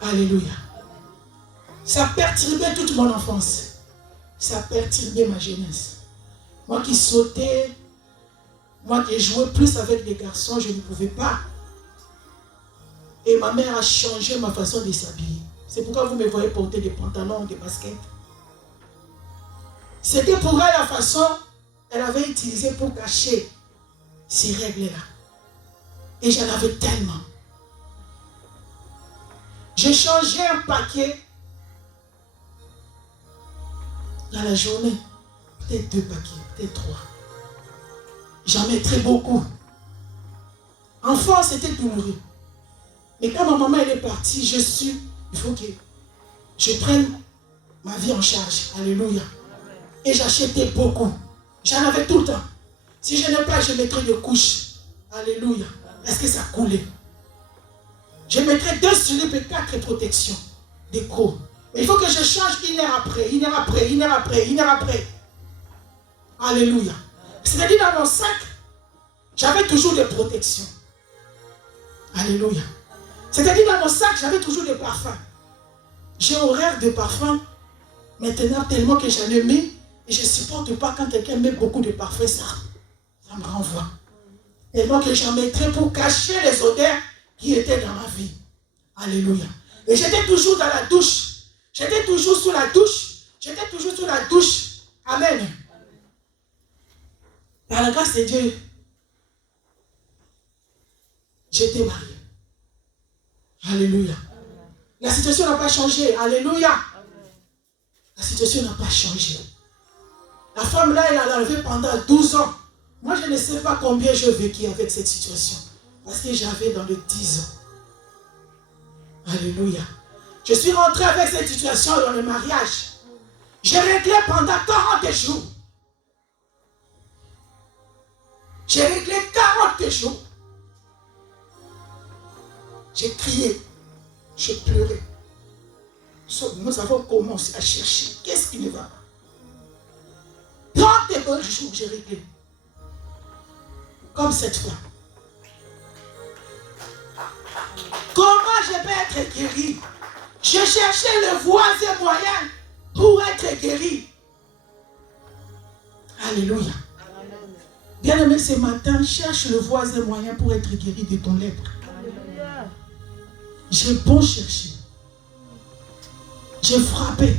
Alléluia. Ça perturbait toute mon enfance. Ça perturbait ma jeunesse. Moi qui sautais, moi qui jouais plus avec les garçons, je ne pouvais pas. Et ma mère a changé ma façon de s'habiller. C'est pourquoi vous me voyez porter des pantalons, des baskets. C'était pour elle la façon qu'elle avait utilisée pour cacher ces règles-là. Et j'en avais tellement. J'ai changé un paquet dans la journée. Peut-être 2 paquets, peut-être 3. J'en mettrais beaucoup. Enfant, c'était douloureux. Mais quand ma maman elle est partie, il faut que je prenne ma vie en charge. Alléluia. Et j'achetais beaucoup. J'en avais tout le temps. Si je n'ai pas, je mettrais des couches. Alléluia. Parce que ça coulait. Je mettrais 2 slip et 4 protections. Des crocs. Mais il faut que je change 1 heure après, 1 heure après, 1 heure après, 1 heure après. Alléluia. C'est-à-dire dans mon sac, j'avais toujours des protections. Alléluia. C'est-à-dire dans mon sac, j'avais toujours des parfums. J'ai horreur de parfums. Maintenant, tellement que j'en ai mis, et je ne supporte pas quand quelqu'un met beaucoup de parfums, ça me renvoie. Tellement que j'en mettrais pour cacher les odeurs qui étaient dans ma vie. Alléluia. Et j'étais toujours dans la douche. J'étais toujours sous la douche. J'étais toujours sous la douche. Amen. Par la grâce de Dieu, j'étais mariée. Alléluia. La situation n'a pas changé. Alléluia. La situation n'a pas changé. La femme là, elle a enlevé pendant 12 ans. Moi, je ne sais pas combien j'ai vécu avec cette situation. Parce que j'avais dans les 10 ans. Alléluia. Je suis rentré avec cette situation dans le mariage. J'ai réglé pendant 40 jours. J'ai réglé 40 jours. J'ai crié. J'ai pleuré. Nous avons commencé à chercher. Qu'est-ce qui ne va pas? 30 jours, j'ai réglé. Comme cette femme. Comment je peux être guéri? Je cherchais le voisin moyen pour être guéri. Alléluia. Bien-aimé, ce matin, cherche le voisin moyen pour être guéri de ton lèpre. J'ai bon cherché. J'ai frappé.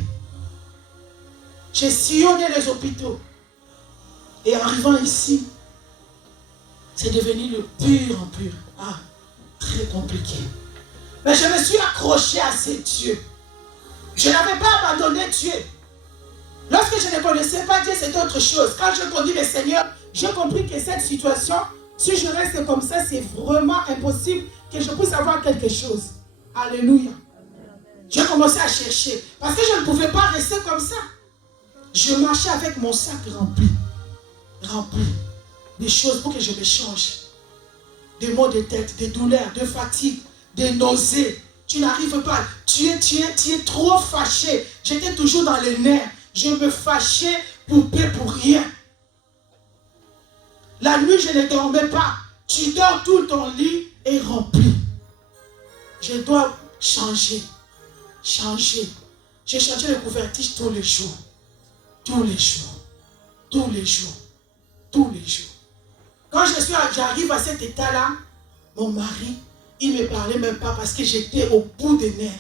J'ai sillonné les hôpitaux. Et arrivant ici, c'est devenu le pur en pur. Ah, très compliqué. Mais je me suis accroché à ces dieux. Je n'avais pas abandonné Dieu. Lorsque je ne connaissais pas Dieu, c'était autre chose. Quand je conduis le Seigneur, j'ai compris que cette situation, si je reste comme ça, c'est vraiment impossible que je puisse avoir quelque chose. Alléluia. J'ai commencé à chercher. Parce que je ne pouvais pas rester comme ça. Je marchais avec mon sac rempli. Rempli. Des choses pour que je me change. Des maux de tête, des douleurs, de fatigue, des nausées. Tu n'arrives pas. Tu es trop fâché. J'étais toujours dans les nerfs. Je me fâchais pour rien. La nuit, je ne dormais pas. Tu dors, tout ton lit est rempli. Je dois changer. Changer. J'ai changé le couverture tous les jours. Tous les jours. Tous les jours. Tous les jours. Quand j'arrive à cet état-là, mon mari, il ne me parlait même pas parce que j'étais au bout des nerfs.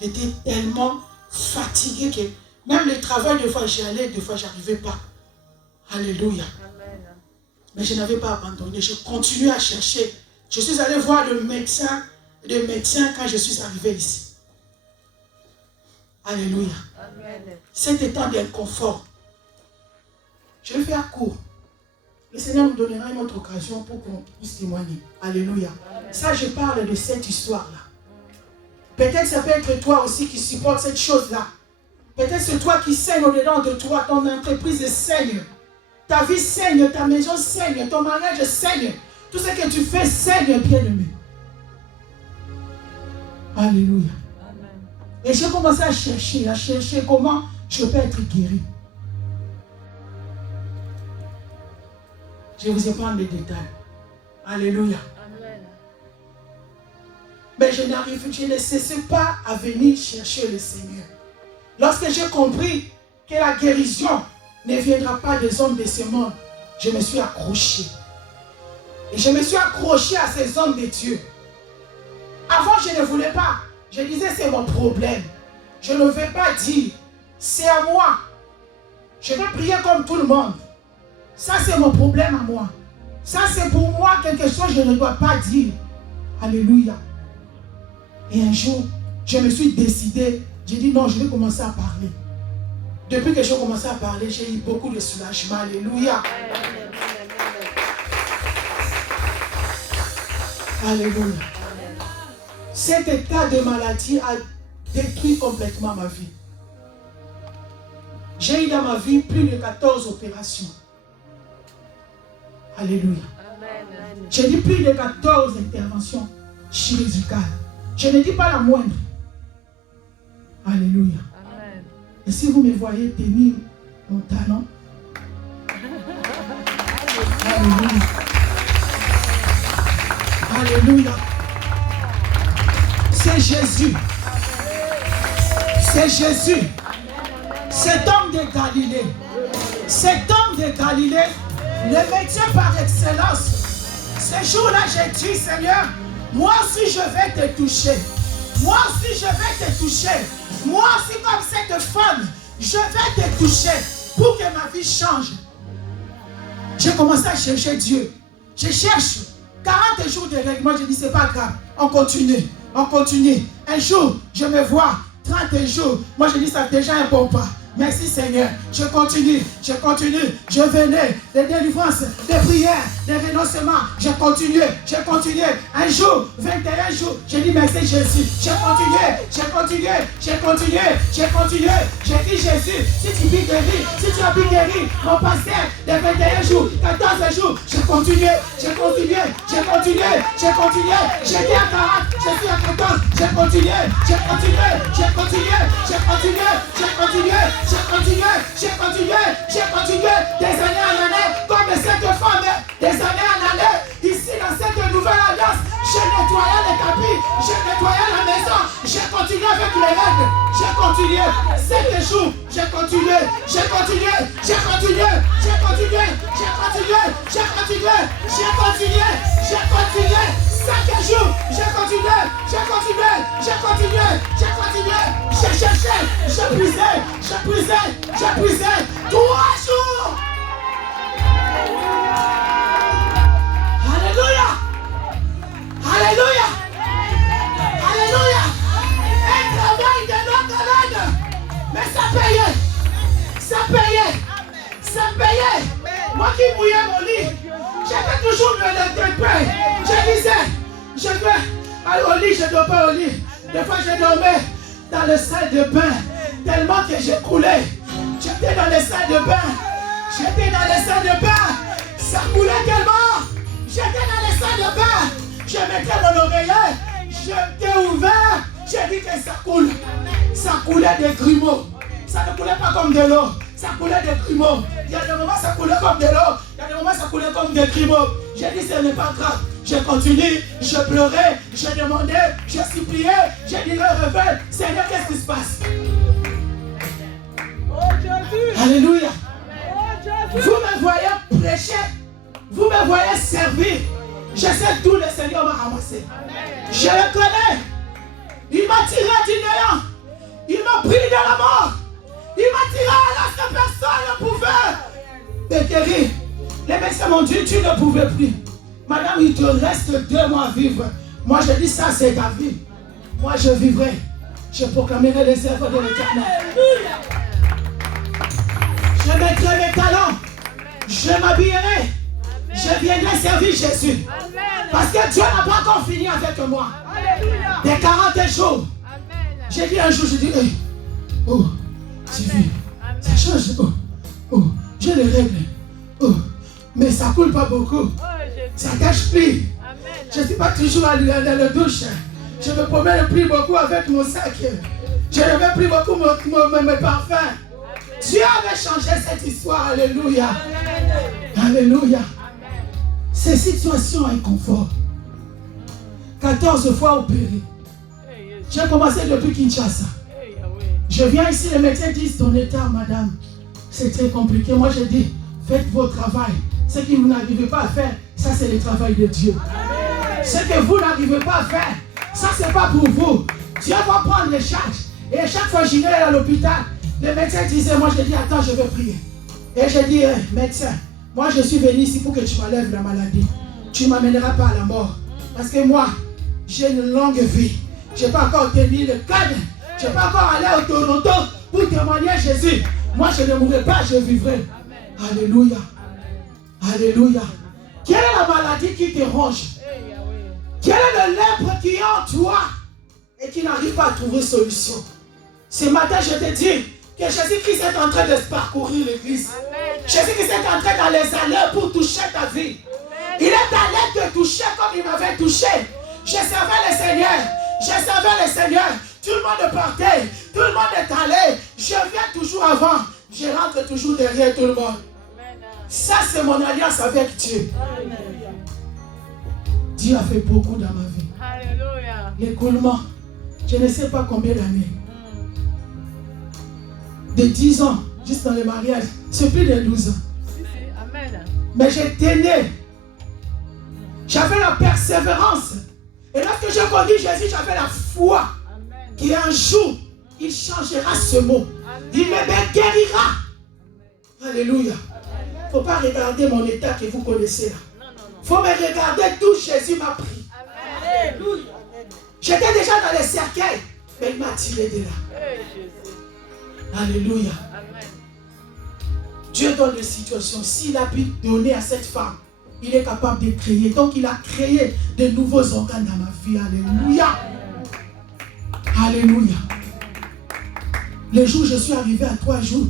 J'étais tellement fatigué que même le travail, des fois j'y allais, des fois je n'arrivais pas. Alléluia. Amen. Mais je n'avais pas abandonné. Je continuais à chercher. Je suis allé voir le médecin quand je suis arrivé ici. Alléluia. Cet état d'inconfort, je vais faire court. Le Seigneur nous donnera une autre occasion pour qu'on puisse témoigner. Alléluia. Ça, je parle de cette histoire-là. Peut-être ça peut être toi aussi qui supporte cette chose-là. Peut-être c'est toi qui saigne au-dedans de toi, ton entreprise saigne. Ta vie saigne, ta maison saigne, ton mariage saigne. Tout ce que tu fais saigne, bien-aimé. Alléluia. Amen. Et j'ai commencé à chercher comment je peux être guéri. Je vous épargne les détails. Alléluia. Amen. Mais je ne cessais pas à venir chercher le Seigneur. Lorsque j'ai compris que la guérison ne viendra pas des hommes de ce monde, je me suis accroché. Et je me suis accroché à ces hommes de Dieu. Avant, je ne voulais pas. Je disais, c'est mon problème. Je ne vais pas dire, c'est à moi. Je vais prier comme tout le monde. Ça, c'est mon problème à moi. Ça, c'est pour moi quelque chose que je ne dois pas dire. Alléluia. Et un jour, je me suis décidé. J'ai dit non, je vais commencer à parler. Depuis que j'ai commencé à parler, j'ai eu beaucoup de soulagement. Alléluia. Alléluia. Cet état de maladie a détruit complètement ma vie. J'ai eu dans ma vie plus de 14 opérations. Alléluia. J'ai dit plus de 14 interventions chirurgicales. Je ne dis pas la moindre. Alléluia. Amen. Et si vous me voyez tenir mon talon, Alléluia. Alléluia. C'est Jésus. C'est Jésus. Cet homme de Galilée. Cet homme de Galilée, le médecin par excellence. Ce jour-là, j'ai dit, Seigneur, moi aussi je vais te toucher. Moi aussi je vais te toucher. Moi aussi comme cette femme, je vais te toucher pour que ma vie change. J'ai commencé à chercher Dieu. Je cherche 40 jours de règlement. Je dis c'est pas grave. On continue. On continue. Un jour, je me vois. 30 jours. Moi je dis ça déjà un bon pas. Merci Seigneur. Je continue. Je venais. Des délivrances, des prières, des renoncements. J'ai continué. Un jour, 21 jours. J'ai dit merci Jésus. J'ai continué. J'ai dit Jésus, si tu vis guéri, si tu as pu guérir, mon pasteur, des 21 jours, 14 jours. J'ai continué. J'ai dit à 40, je suis à 14. J'ai continué. Des années en année, comme cette femme, des années en année, ici dans cette nouvelle alliance, j'ai nettoyé les tapis, j'ai nettoyé la maison, j'ai continué avec les règles, j'ai continué. 7 jours, j'ai continué. Chaque jour, j'ai continué. J'ai cherché, j'ai puisé. 3 jours. Alléluia. Un travail de longue haleine. Mais ça payait. Moi qui mouillais mon lit, j'avais toujours le pain. Je disais, je vais aller au lit, je dors pas au lit. Des fois, je dormais dans le salle de bain, tellement que j'ai coulé. J'étais dans les salles de bain. Ça coulait tellement. J'étais dans les salles de bain. Je mettais mon oreiller. J'étais ouvert. J'ai dit que ça coule. Ça coulait des grumeaux. Ça ne coulait pas comme de l'eau. Ça coulait des grumeaux. Il y a des moments ça coulait comme de l'eau. Il y a des moments ça coulait comme des grumeaux. J'ai dit ce n'est pas grave. Je continue, je pleurais, je demandais, je suppliais, je disais révèle, Seigneur, qu'est-ce qui se passe? Alléluia. Vous me voyez prêcher, vous me voyez servir. Je sais d'où le Seigneur m'a ramassé. Je le connais. Il m'a tiré du néant. Il m'a pris de la mort. Il m'a tiré alors que personne ne pouvait me guérir. Les médecins m'ont dit, tu ne pouvais plus. Madame, il te reste 2 mois à vivre. Moi, je dis, ça, c'est ta vie. Moi, je vivrai. Je proclamerai les œuvres de l'Éternel. Je mettrai mes talents. Je m'habillerai. Je viendrai servir Jésus. Parce que Dieu n'a pas encore fini avec moi. Des 40 jours. J'ai dit un jour, je dis, hey, oh, Sylvie, ça change. J'ai les règles. Mais ça coule pas beaucoup. Ça cache plus. Je ne suis pas toujours dans la douche. Je me promène plus beaucoup avec mon sac. Je ne mets plus beaucoup mes parfums. Dieu avait changé cette histoire. Alléluia. Alléluia. Ces situations inconfort. 14 fois opéré. J'ai commencé depuis Kinshasa. Je viens ici, les médecins disent ton état, madame, c'est très compliqué. Moi, je dis, faites votre travail. Ce que vous n'arrivez pas à faire, ça, c'est le travail de Dieu. Ce que vous n'arrivez pas à faire, ça, c'est pas pour vous. Dieu va prendre les charges. Et chaque fois que j'irai à l'hôpital, les médecins disaient, moi, je dis, attends, je vais prier. Et je dis, médecin, moi, je suis venu ici pour que tu m'enlèves la maladie. Tu ne m'amèneras pas à la mort. Parce que moi, j'ai une longue vie. Je n'ai pas encore tenu le cadre. Je n'ai pas encore allé au Toronto pour témoigner à Jésus. Moi, je ne mourrai pas, je vivrai. Alléluia. Alléluia. Quelle est la maladie qui te ronge? Quel est le lèpre qui est en toi et qui n'arrive pas à trouver solution? Ce matin, je te dis que Jésus-Christ est en train de parcourir l'église. Jésus-Christ est en train d'aller aller pour toucher ta vie. Il est allé te toucher comme il m'avait touché. Je servais le Seigneur. Je servais le Seigneur. Tout le monde partait. Tout le monde est allé. Je viens toujours avant. Je rentre toujours derrière tout le monde. Ça, c'est mon alliance avec Dieu. Dieu a fait beaucoup dans ma vie. L'écoulement, je ne sais pas combien d'années. De 10 ans, juste dans le mariage. C'est plus de 12 ans. Mais j'étais né. J'avais la persévérance. Et lorsque j'ai connu Jésus, j'avais la foi. Qu'un jour, il changera ce mot. Il me guérira. Alléluia. Il ne faut pas regarder mon état que vous connaissez là. Il faut me regarder d'où Jésus m'a pris. Alléluia. J'étais déjà dans les cercueils, mais il m'a tiré de là. Alléluia. Dieu donne des situations. S'il a pu donner à cette femme, il est capable de créer. Donc il a créé de nouveaux organes dans ma vie. Alléluia. Alléluia. Le jour où je suis arrivé à 3 jours,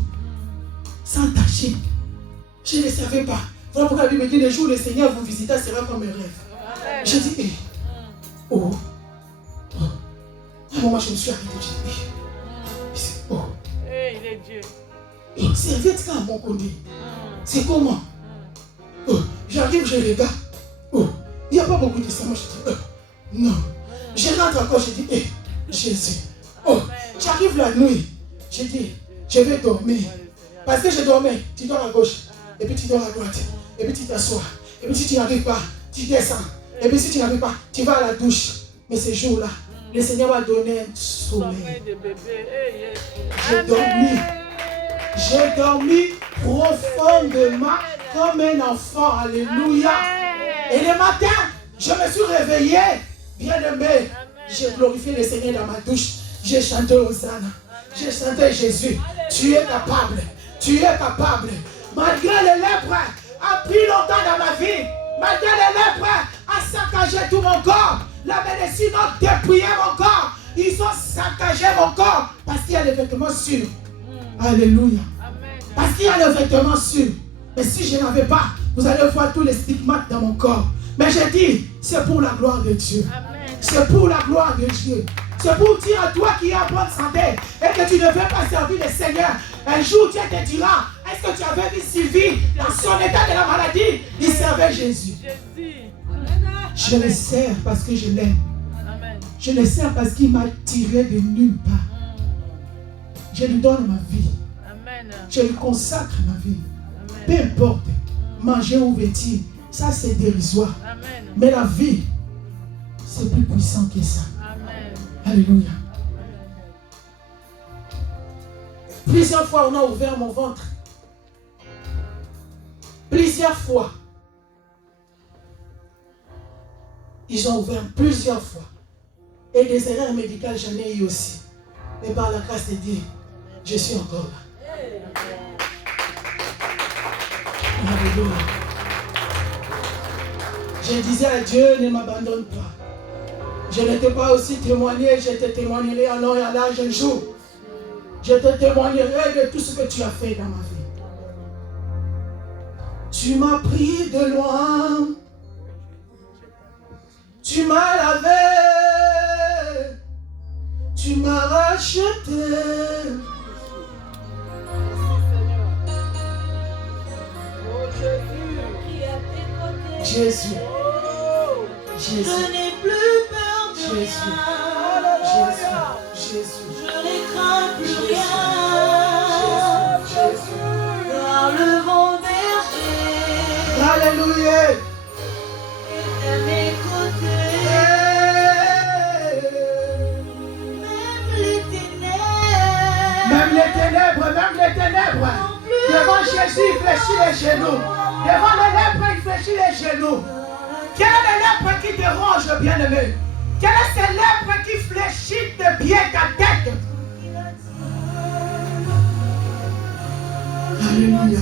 sans tâcher, je ne savais pas. Voilà pourquoi la Bible dit, le jour où le Seigneur vous visita sera comme un rêve. J'ai dit, À un moment, je me suis arrêté. J'ai dit, il est Dieu. C'est vite quand mon connu. C'est comment? J'arrive, je regarde. Il n'y a pas beaucoup de sang. Moi, je dis, non. Je rentre encore, je dis, Jésus. J'arrive la nuit. Je dis, je vais dormir. Parce que je dormais, tu dors à gauche, et puis tu dors à droite, et puis tu t'assois. Et puis si tu n'arrives pas, tu descends. Et puis si tu n'arrives pas, tu vas à la douche. Mais ce jour-là, le Seigneur m'a donné un sommeil. J'ai dormi profondément comme un enfant. Alléluia. Et le matin, je me suis réveillé. Bien-aimé, j'ai glorifié le Seigneur dans ma douche. J'ai chanté Hosanna. J'ai chanté Jésus. Tu es capable. Tu es capable. Malgré les lèpres, a pris longtemps dans ma vie. Malgré les lèpres, a saccagé tout mon corps. La médecine a dépouillé mon corps. Ils ont saccagé mon corps parce qu'il y a des vêtements sûrs. Alléluia. Parce qu'il y a des vêtements sûrs. Mais si je n'avais pas, vous allez voir tous les stigmates dans mon corps. Mais j'ai dit, c'est pour la gloire de Dieu. C'est pour la gloire de Dieu. C'est pour dire à toi qui es en bonne santé et que tu ne veux pas servir le Seigneur. Un jour, Dieu te dira, est-ce que tu avais vu Sylvie dans son état de la maladie? Il servait Jésus. Je le sers parce que je l'aime. Je le sers parce qu'il m'a tiré de nulle part. Je lui donne ma vie. Je lui consacre ma vie. Peu importe, manger ou vêtir, ça c'est dérisoire. Mais la vie, c'est plus puissant que ça. Alléluia. Plusieurs fois, on a ouvert mon ventre. Plusieurs fois. Ils ont ouvert plusieurs fois. Et des erreurs médicales, j'en ai eu aussi. Et par la grâce de Dieu, je suis encore là. Alléluia. Je disais à Dieu, ne m'abandonne pas. Je ne t'ai pas aussi témoigné, je te témoignerai à long et à large un jour. Je te témoignerai de tout ce que tu as fait dans ma vie. Tu m'as pris de loin. Tu m'as lavé. Tu m'as racheté. Jésus. Jésus. Je n'ai plus peur de Jésus. rien. Jésus. Je ne crains plus rien. Jésus. Car le bon berger Alléluia. est à mes côtés. Même les ténèbres. Même les ténèbres. Devant Jésus, il fléchit les genoux. Devant les lèpres, il fléchit les genoux. Quelle est la lèpre qui te ronge, bien-aimé? Quelle est cette lèpre qui fléchit de bien ta tête? Alléluia.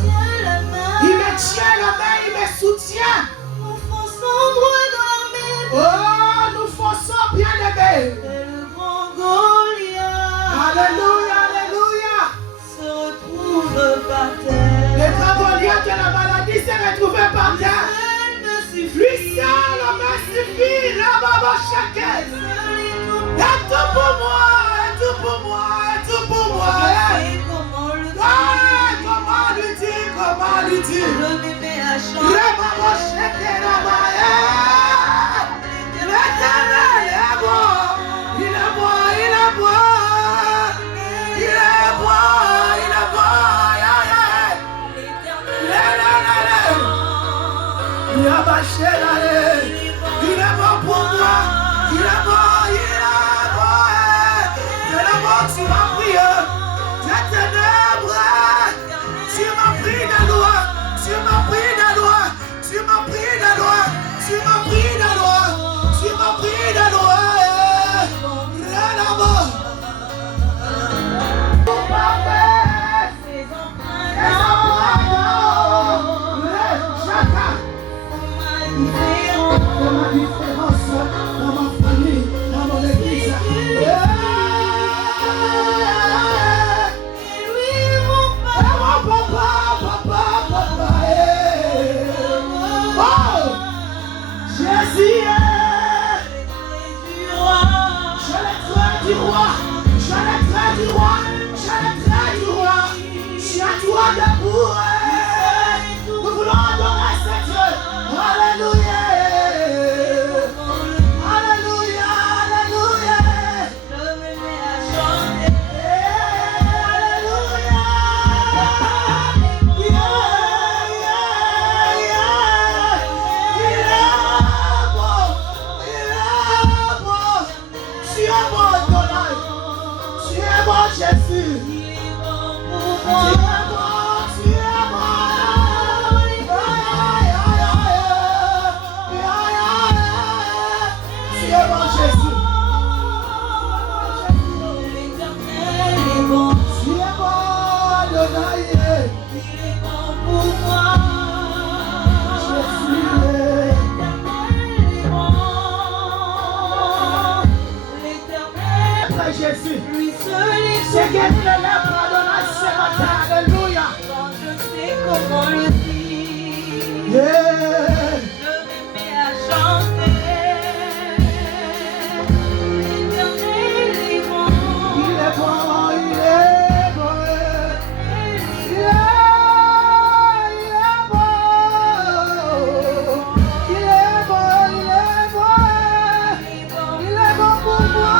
Il me tient la main, il me soutient. Nous fonçons droit dans la mer. Oh, nous fonçons, bien-aimé. Et le grand Goliath Alléluia, alléluia. se retrouve par terre. Le grand Goliath de la maladie s'est retrouvé par terre. Lui seul me suffit, la baba chacun. Et tout pour moi, et tout pour moi, et tout pour moi. Comment lui dire, comment lui dire. Le bébé a chanté. Le baba chacun là-bas. L'éternel est bon, il est bon, il est bon. Il est bon, il est bon. Il est bon pour moi. Il est bon, il est bon. Il est bon, tu m'as pris de ténèbres. Tu m'as pris de loin. Tu m'as pris de loin. Tu m'as pris de loin. Tu m'as pris de loin. Tu m'as pris de loin. Rien à voir. De ma différence dans ma famille, dans mon église. Mon papa. Oh, Jésus, je le trait du roi. Je le trait du roi. Je le trait du roi. Je suis à toi debout. Nous voulons adorer ce Dieu. Alléluia. Jésus, tu es bon, tu es bon. Tu es bon, Jésus. L'éternel est bon. Tu es bon, Adonai. Il est bon pour moi. Jésus. L'éternel est bon. L'éternel, Jésus. lui seul est C'est guéri le lèvre, Adonai, ce matin. Alléluia. quand je sais comment le dire. Yeah. Je me mets à chanter. L'éternel est bon. Il est bon, il est bon. Il est bon. Il est bon, il est bon. Il est bon pour moi.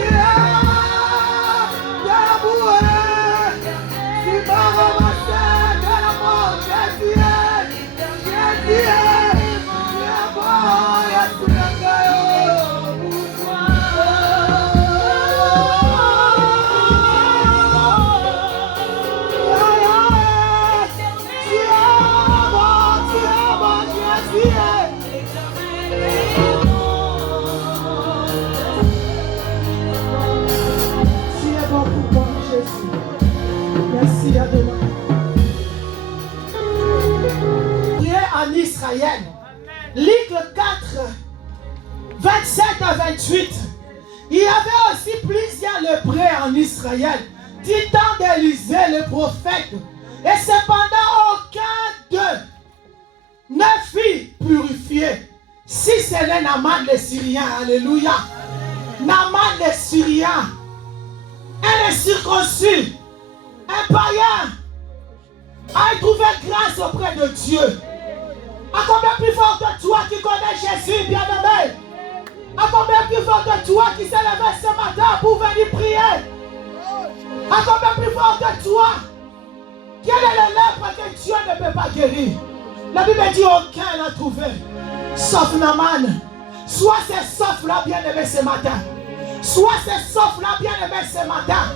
Il est debout. Merci Adonai. En Israël, Ligue 4, 27 à 28. Il y avait aussi plusieurs lépreux en Israël, du temps d'Élisée le prophète. Et cependant, aucun d'eux ne fut purifié. Si ce n'est Naaman le Syrien, alléluia. Naaman le Syrien, un incirconcis, un païen, a trouvé grâce auprès de Dieu. À combien plus fort que toi qui connais Jésus, bien-aimé? À combien plus fort que toi qui s'est levé ce matin pour venir prier? À combien plus fort que toi? Quel est le lèpre que Dieu ne peut pas guérir? La Bible dit aucun n'a trouvé, sauf Naaman. Soit c'est sauf là, bien-aimé, ce matin. Soit c'est sauf là, bien-aimé, ce matin.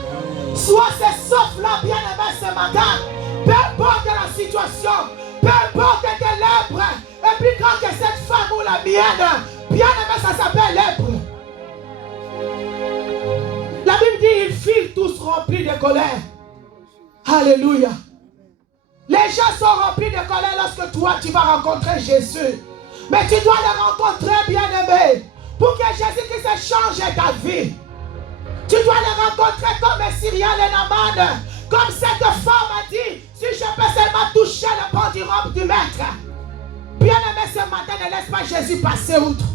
Soit c'est sauf là, bien-aimé, ce matin. Peu importe la situation, peu importe tes lèpres. Et puis quand que cette femme ou la mienne, bien-aimé, ça s'appelle lèpre. La Bible dit, ils furent tous remplis de colère. Alléluia. Les gens sont remplis de colère lorsque toi, tu vas rencontrer Jésus. Mais tu dois le rencontrer, bien-aimé, pour que Jésus-Christ change ta vie. Tu dois le rencontrer comme un Syrien, le Naaman. Comme cette femme a dit, si je peux seulement toucher le bord du robe du maître. Bien-aimé, ce matin, ne laisse pas Jésus passer outre.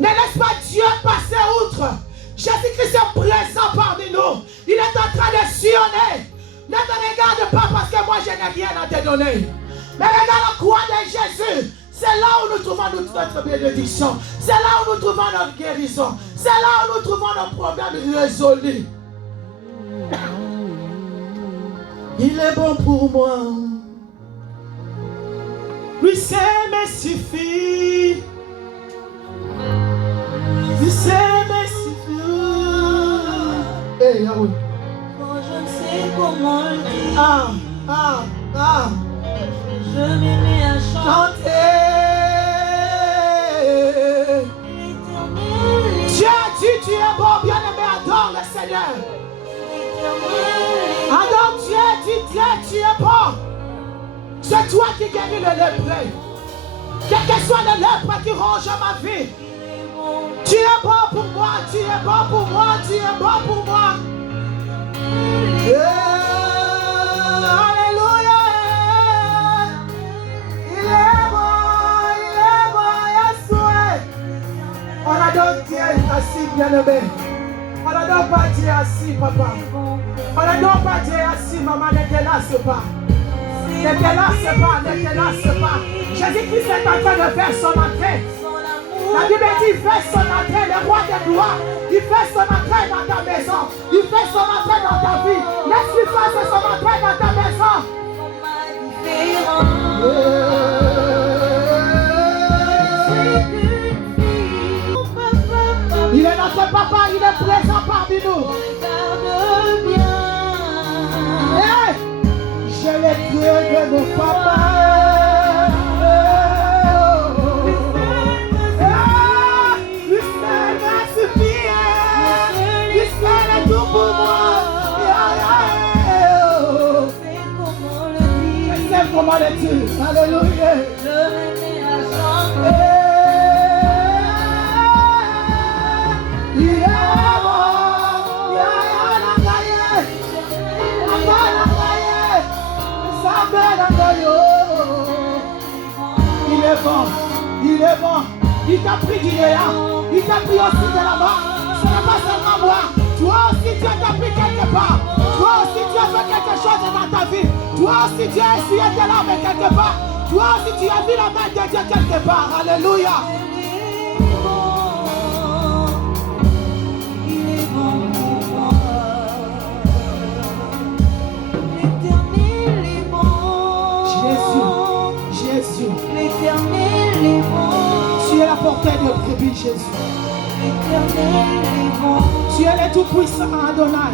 Ne laisse pas Dieu passer outre. Jésus-Christ est présent parmi nous. Il est en train de sillonner. Ne te regarde pas parce que moi je n'ai rien à te donner. Mais regarde la croix de Jésus. C'est là où nous trouvons notre bénédiction. C'est là où nous trouvons notre guérison. C'est là où nous trouvons nos problèmes résolus. Il est bon pour moi. Lui seul me suffit. Lui seul me suffit. Hey, Yahweh. Quand je ne sais comment le dire, je me mets à chanter. Dieu dit, tu es bon, bien-aimé, adore le Seigneur. Adore Dieu, dis Dieu, tu es bon. C'est toi qui guéris le lépreux. Quel que soit le lèpre qui ronge ma vie. Tu es bon pour moi, tu es bon pour moi, tu es bon pour moi. Alléluia. Il est bon, Yahshua. On adore Dieu assis, bien-aimé. On n'adore pas Dieu assis, papa. On n'adore pas Dieu assis, maman, ne te lasse pas. Ne te lasse pas, ne te lasse pas. Jésus-Christ est en train de faire son entrée. La Bible dit, il fait son entrée, le roi de gloire. Il fait son entrée dans ta maison. Il fait son entrée dans ta vie. Laisse-lui faire son entrée dans ta maison. Il est notre papa, il est présent parmi nous. Regarde bien. Hey, je l'ai créé de mon papa. Lui seul m'a suffi. Lui seul est tout pour moi. Je sais comment le dire. Alléluia. Je me mets à chanter. Il est bon, il est bon. Il t'a pris du néant, il t'a pris aussi de là-bas. Ce n'est pas seulement moi. Toi aussi Dieu t'a pris quelque part. Toi aussi Dieu a fait quelque chose dans ta vie. Toi aussi Dieu a essuyé tes larmes quelque part. Toi aussi tu as vu la main de Dieu quelque part. Alléluia. L'Éternel est bon. Tu es la portée de brebis, Jésus. L'Éternel est bon. Tu es le tout-puissant Adonai.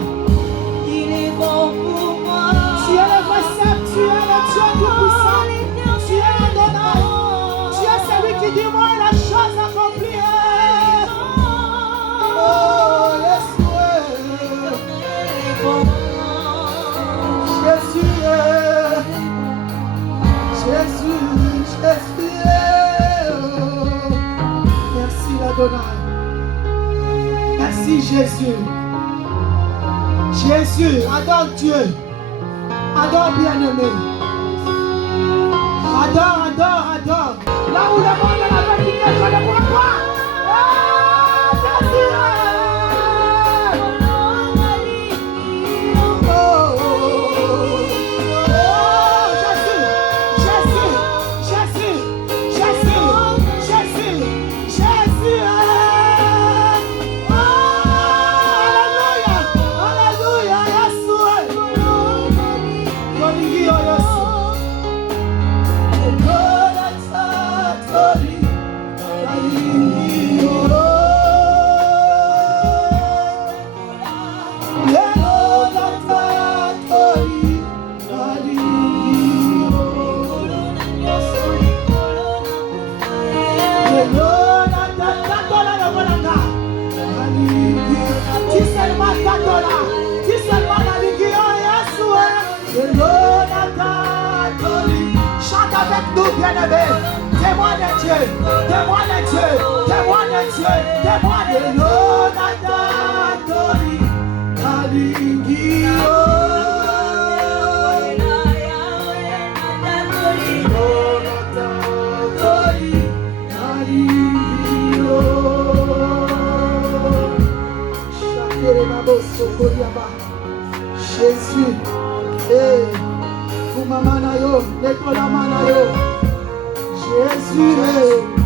Il est bon pour moi. Tu es le vrai Seigneur, tu es le Dieu tout-puissant. Tu es Adonai. Tu es celui qui dit moi la chose accomplie. Oh, Yeshua. L'Éternel est bon. Adonai. Merci Jésus. Jésus, adore Dieu. Adore bien-aimé. Adore, adore, adore. Là où le monde n'a pas quitté, je ne vois pas. Jésus. Chante avec nous, bien-aimés. Témoin de Dieu, témoin de Dieu, témoin de Dieu, témoin de Jésus, Fumamanayo, Nekolamanayo, Jésus,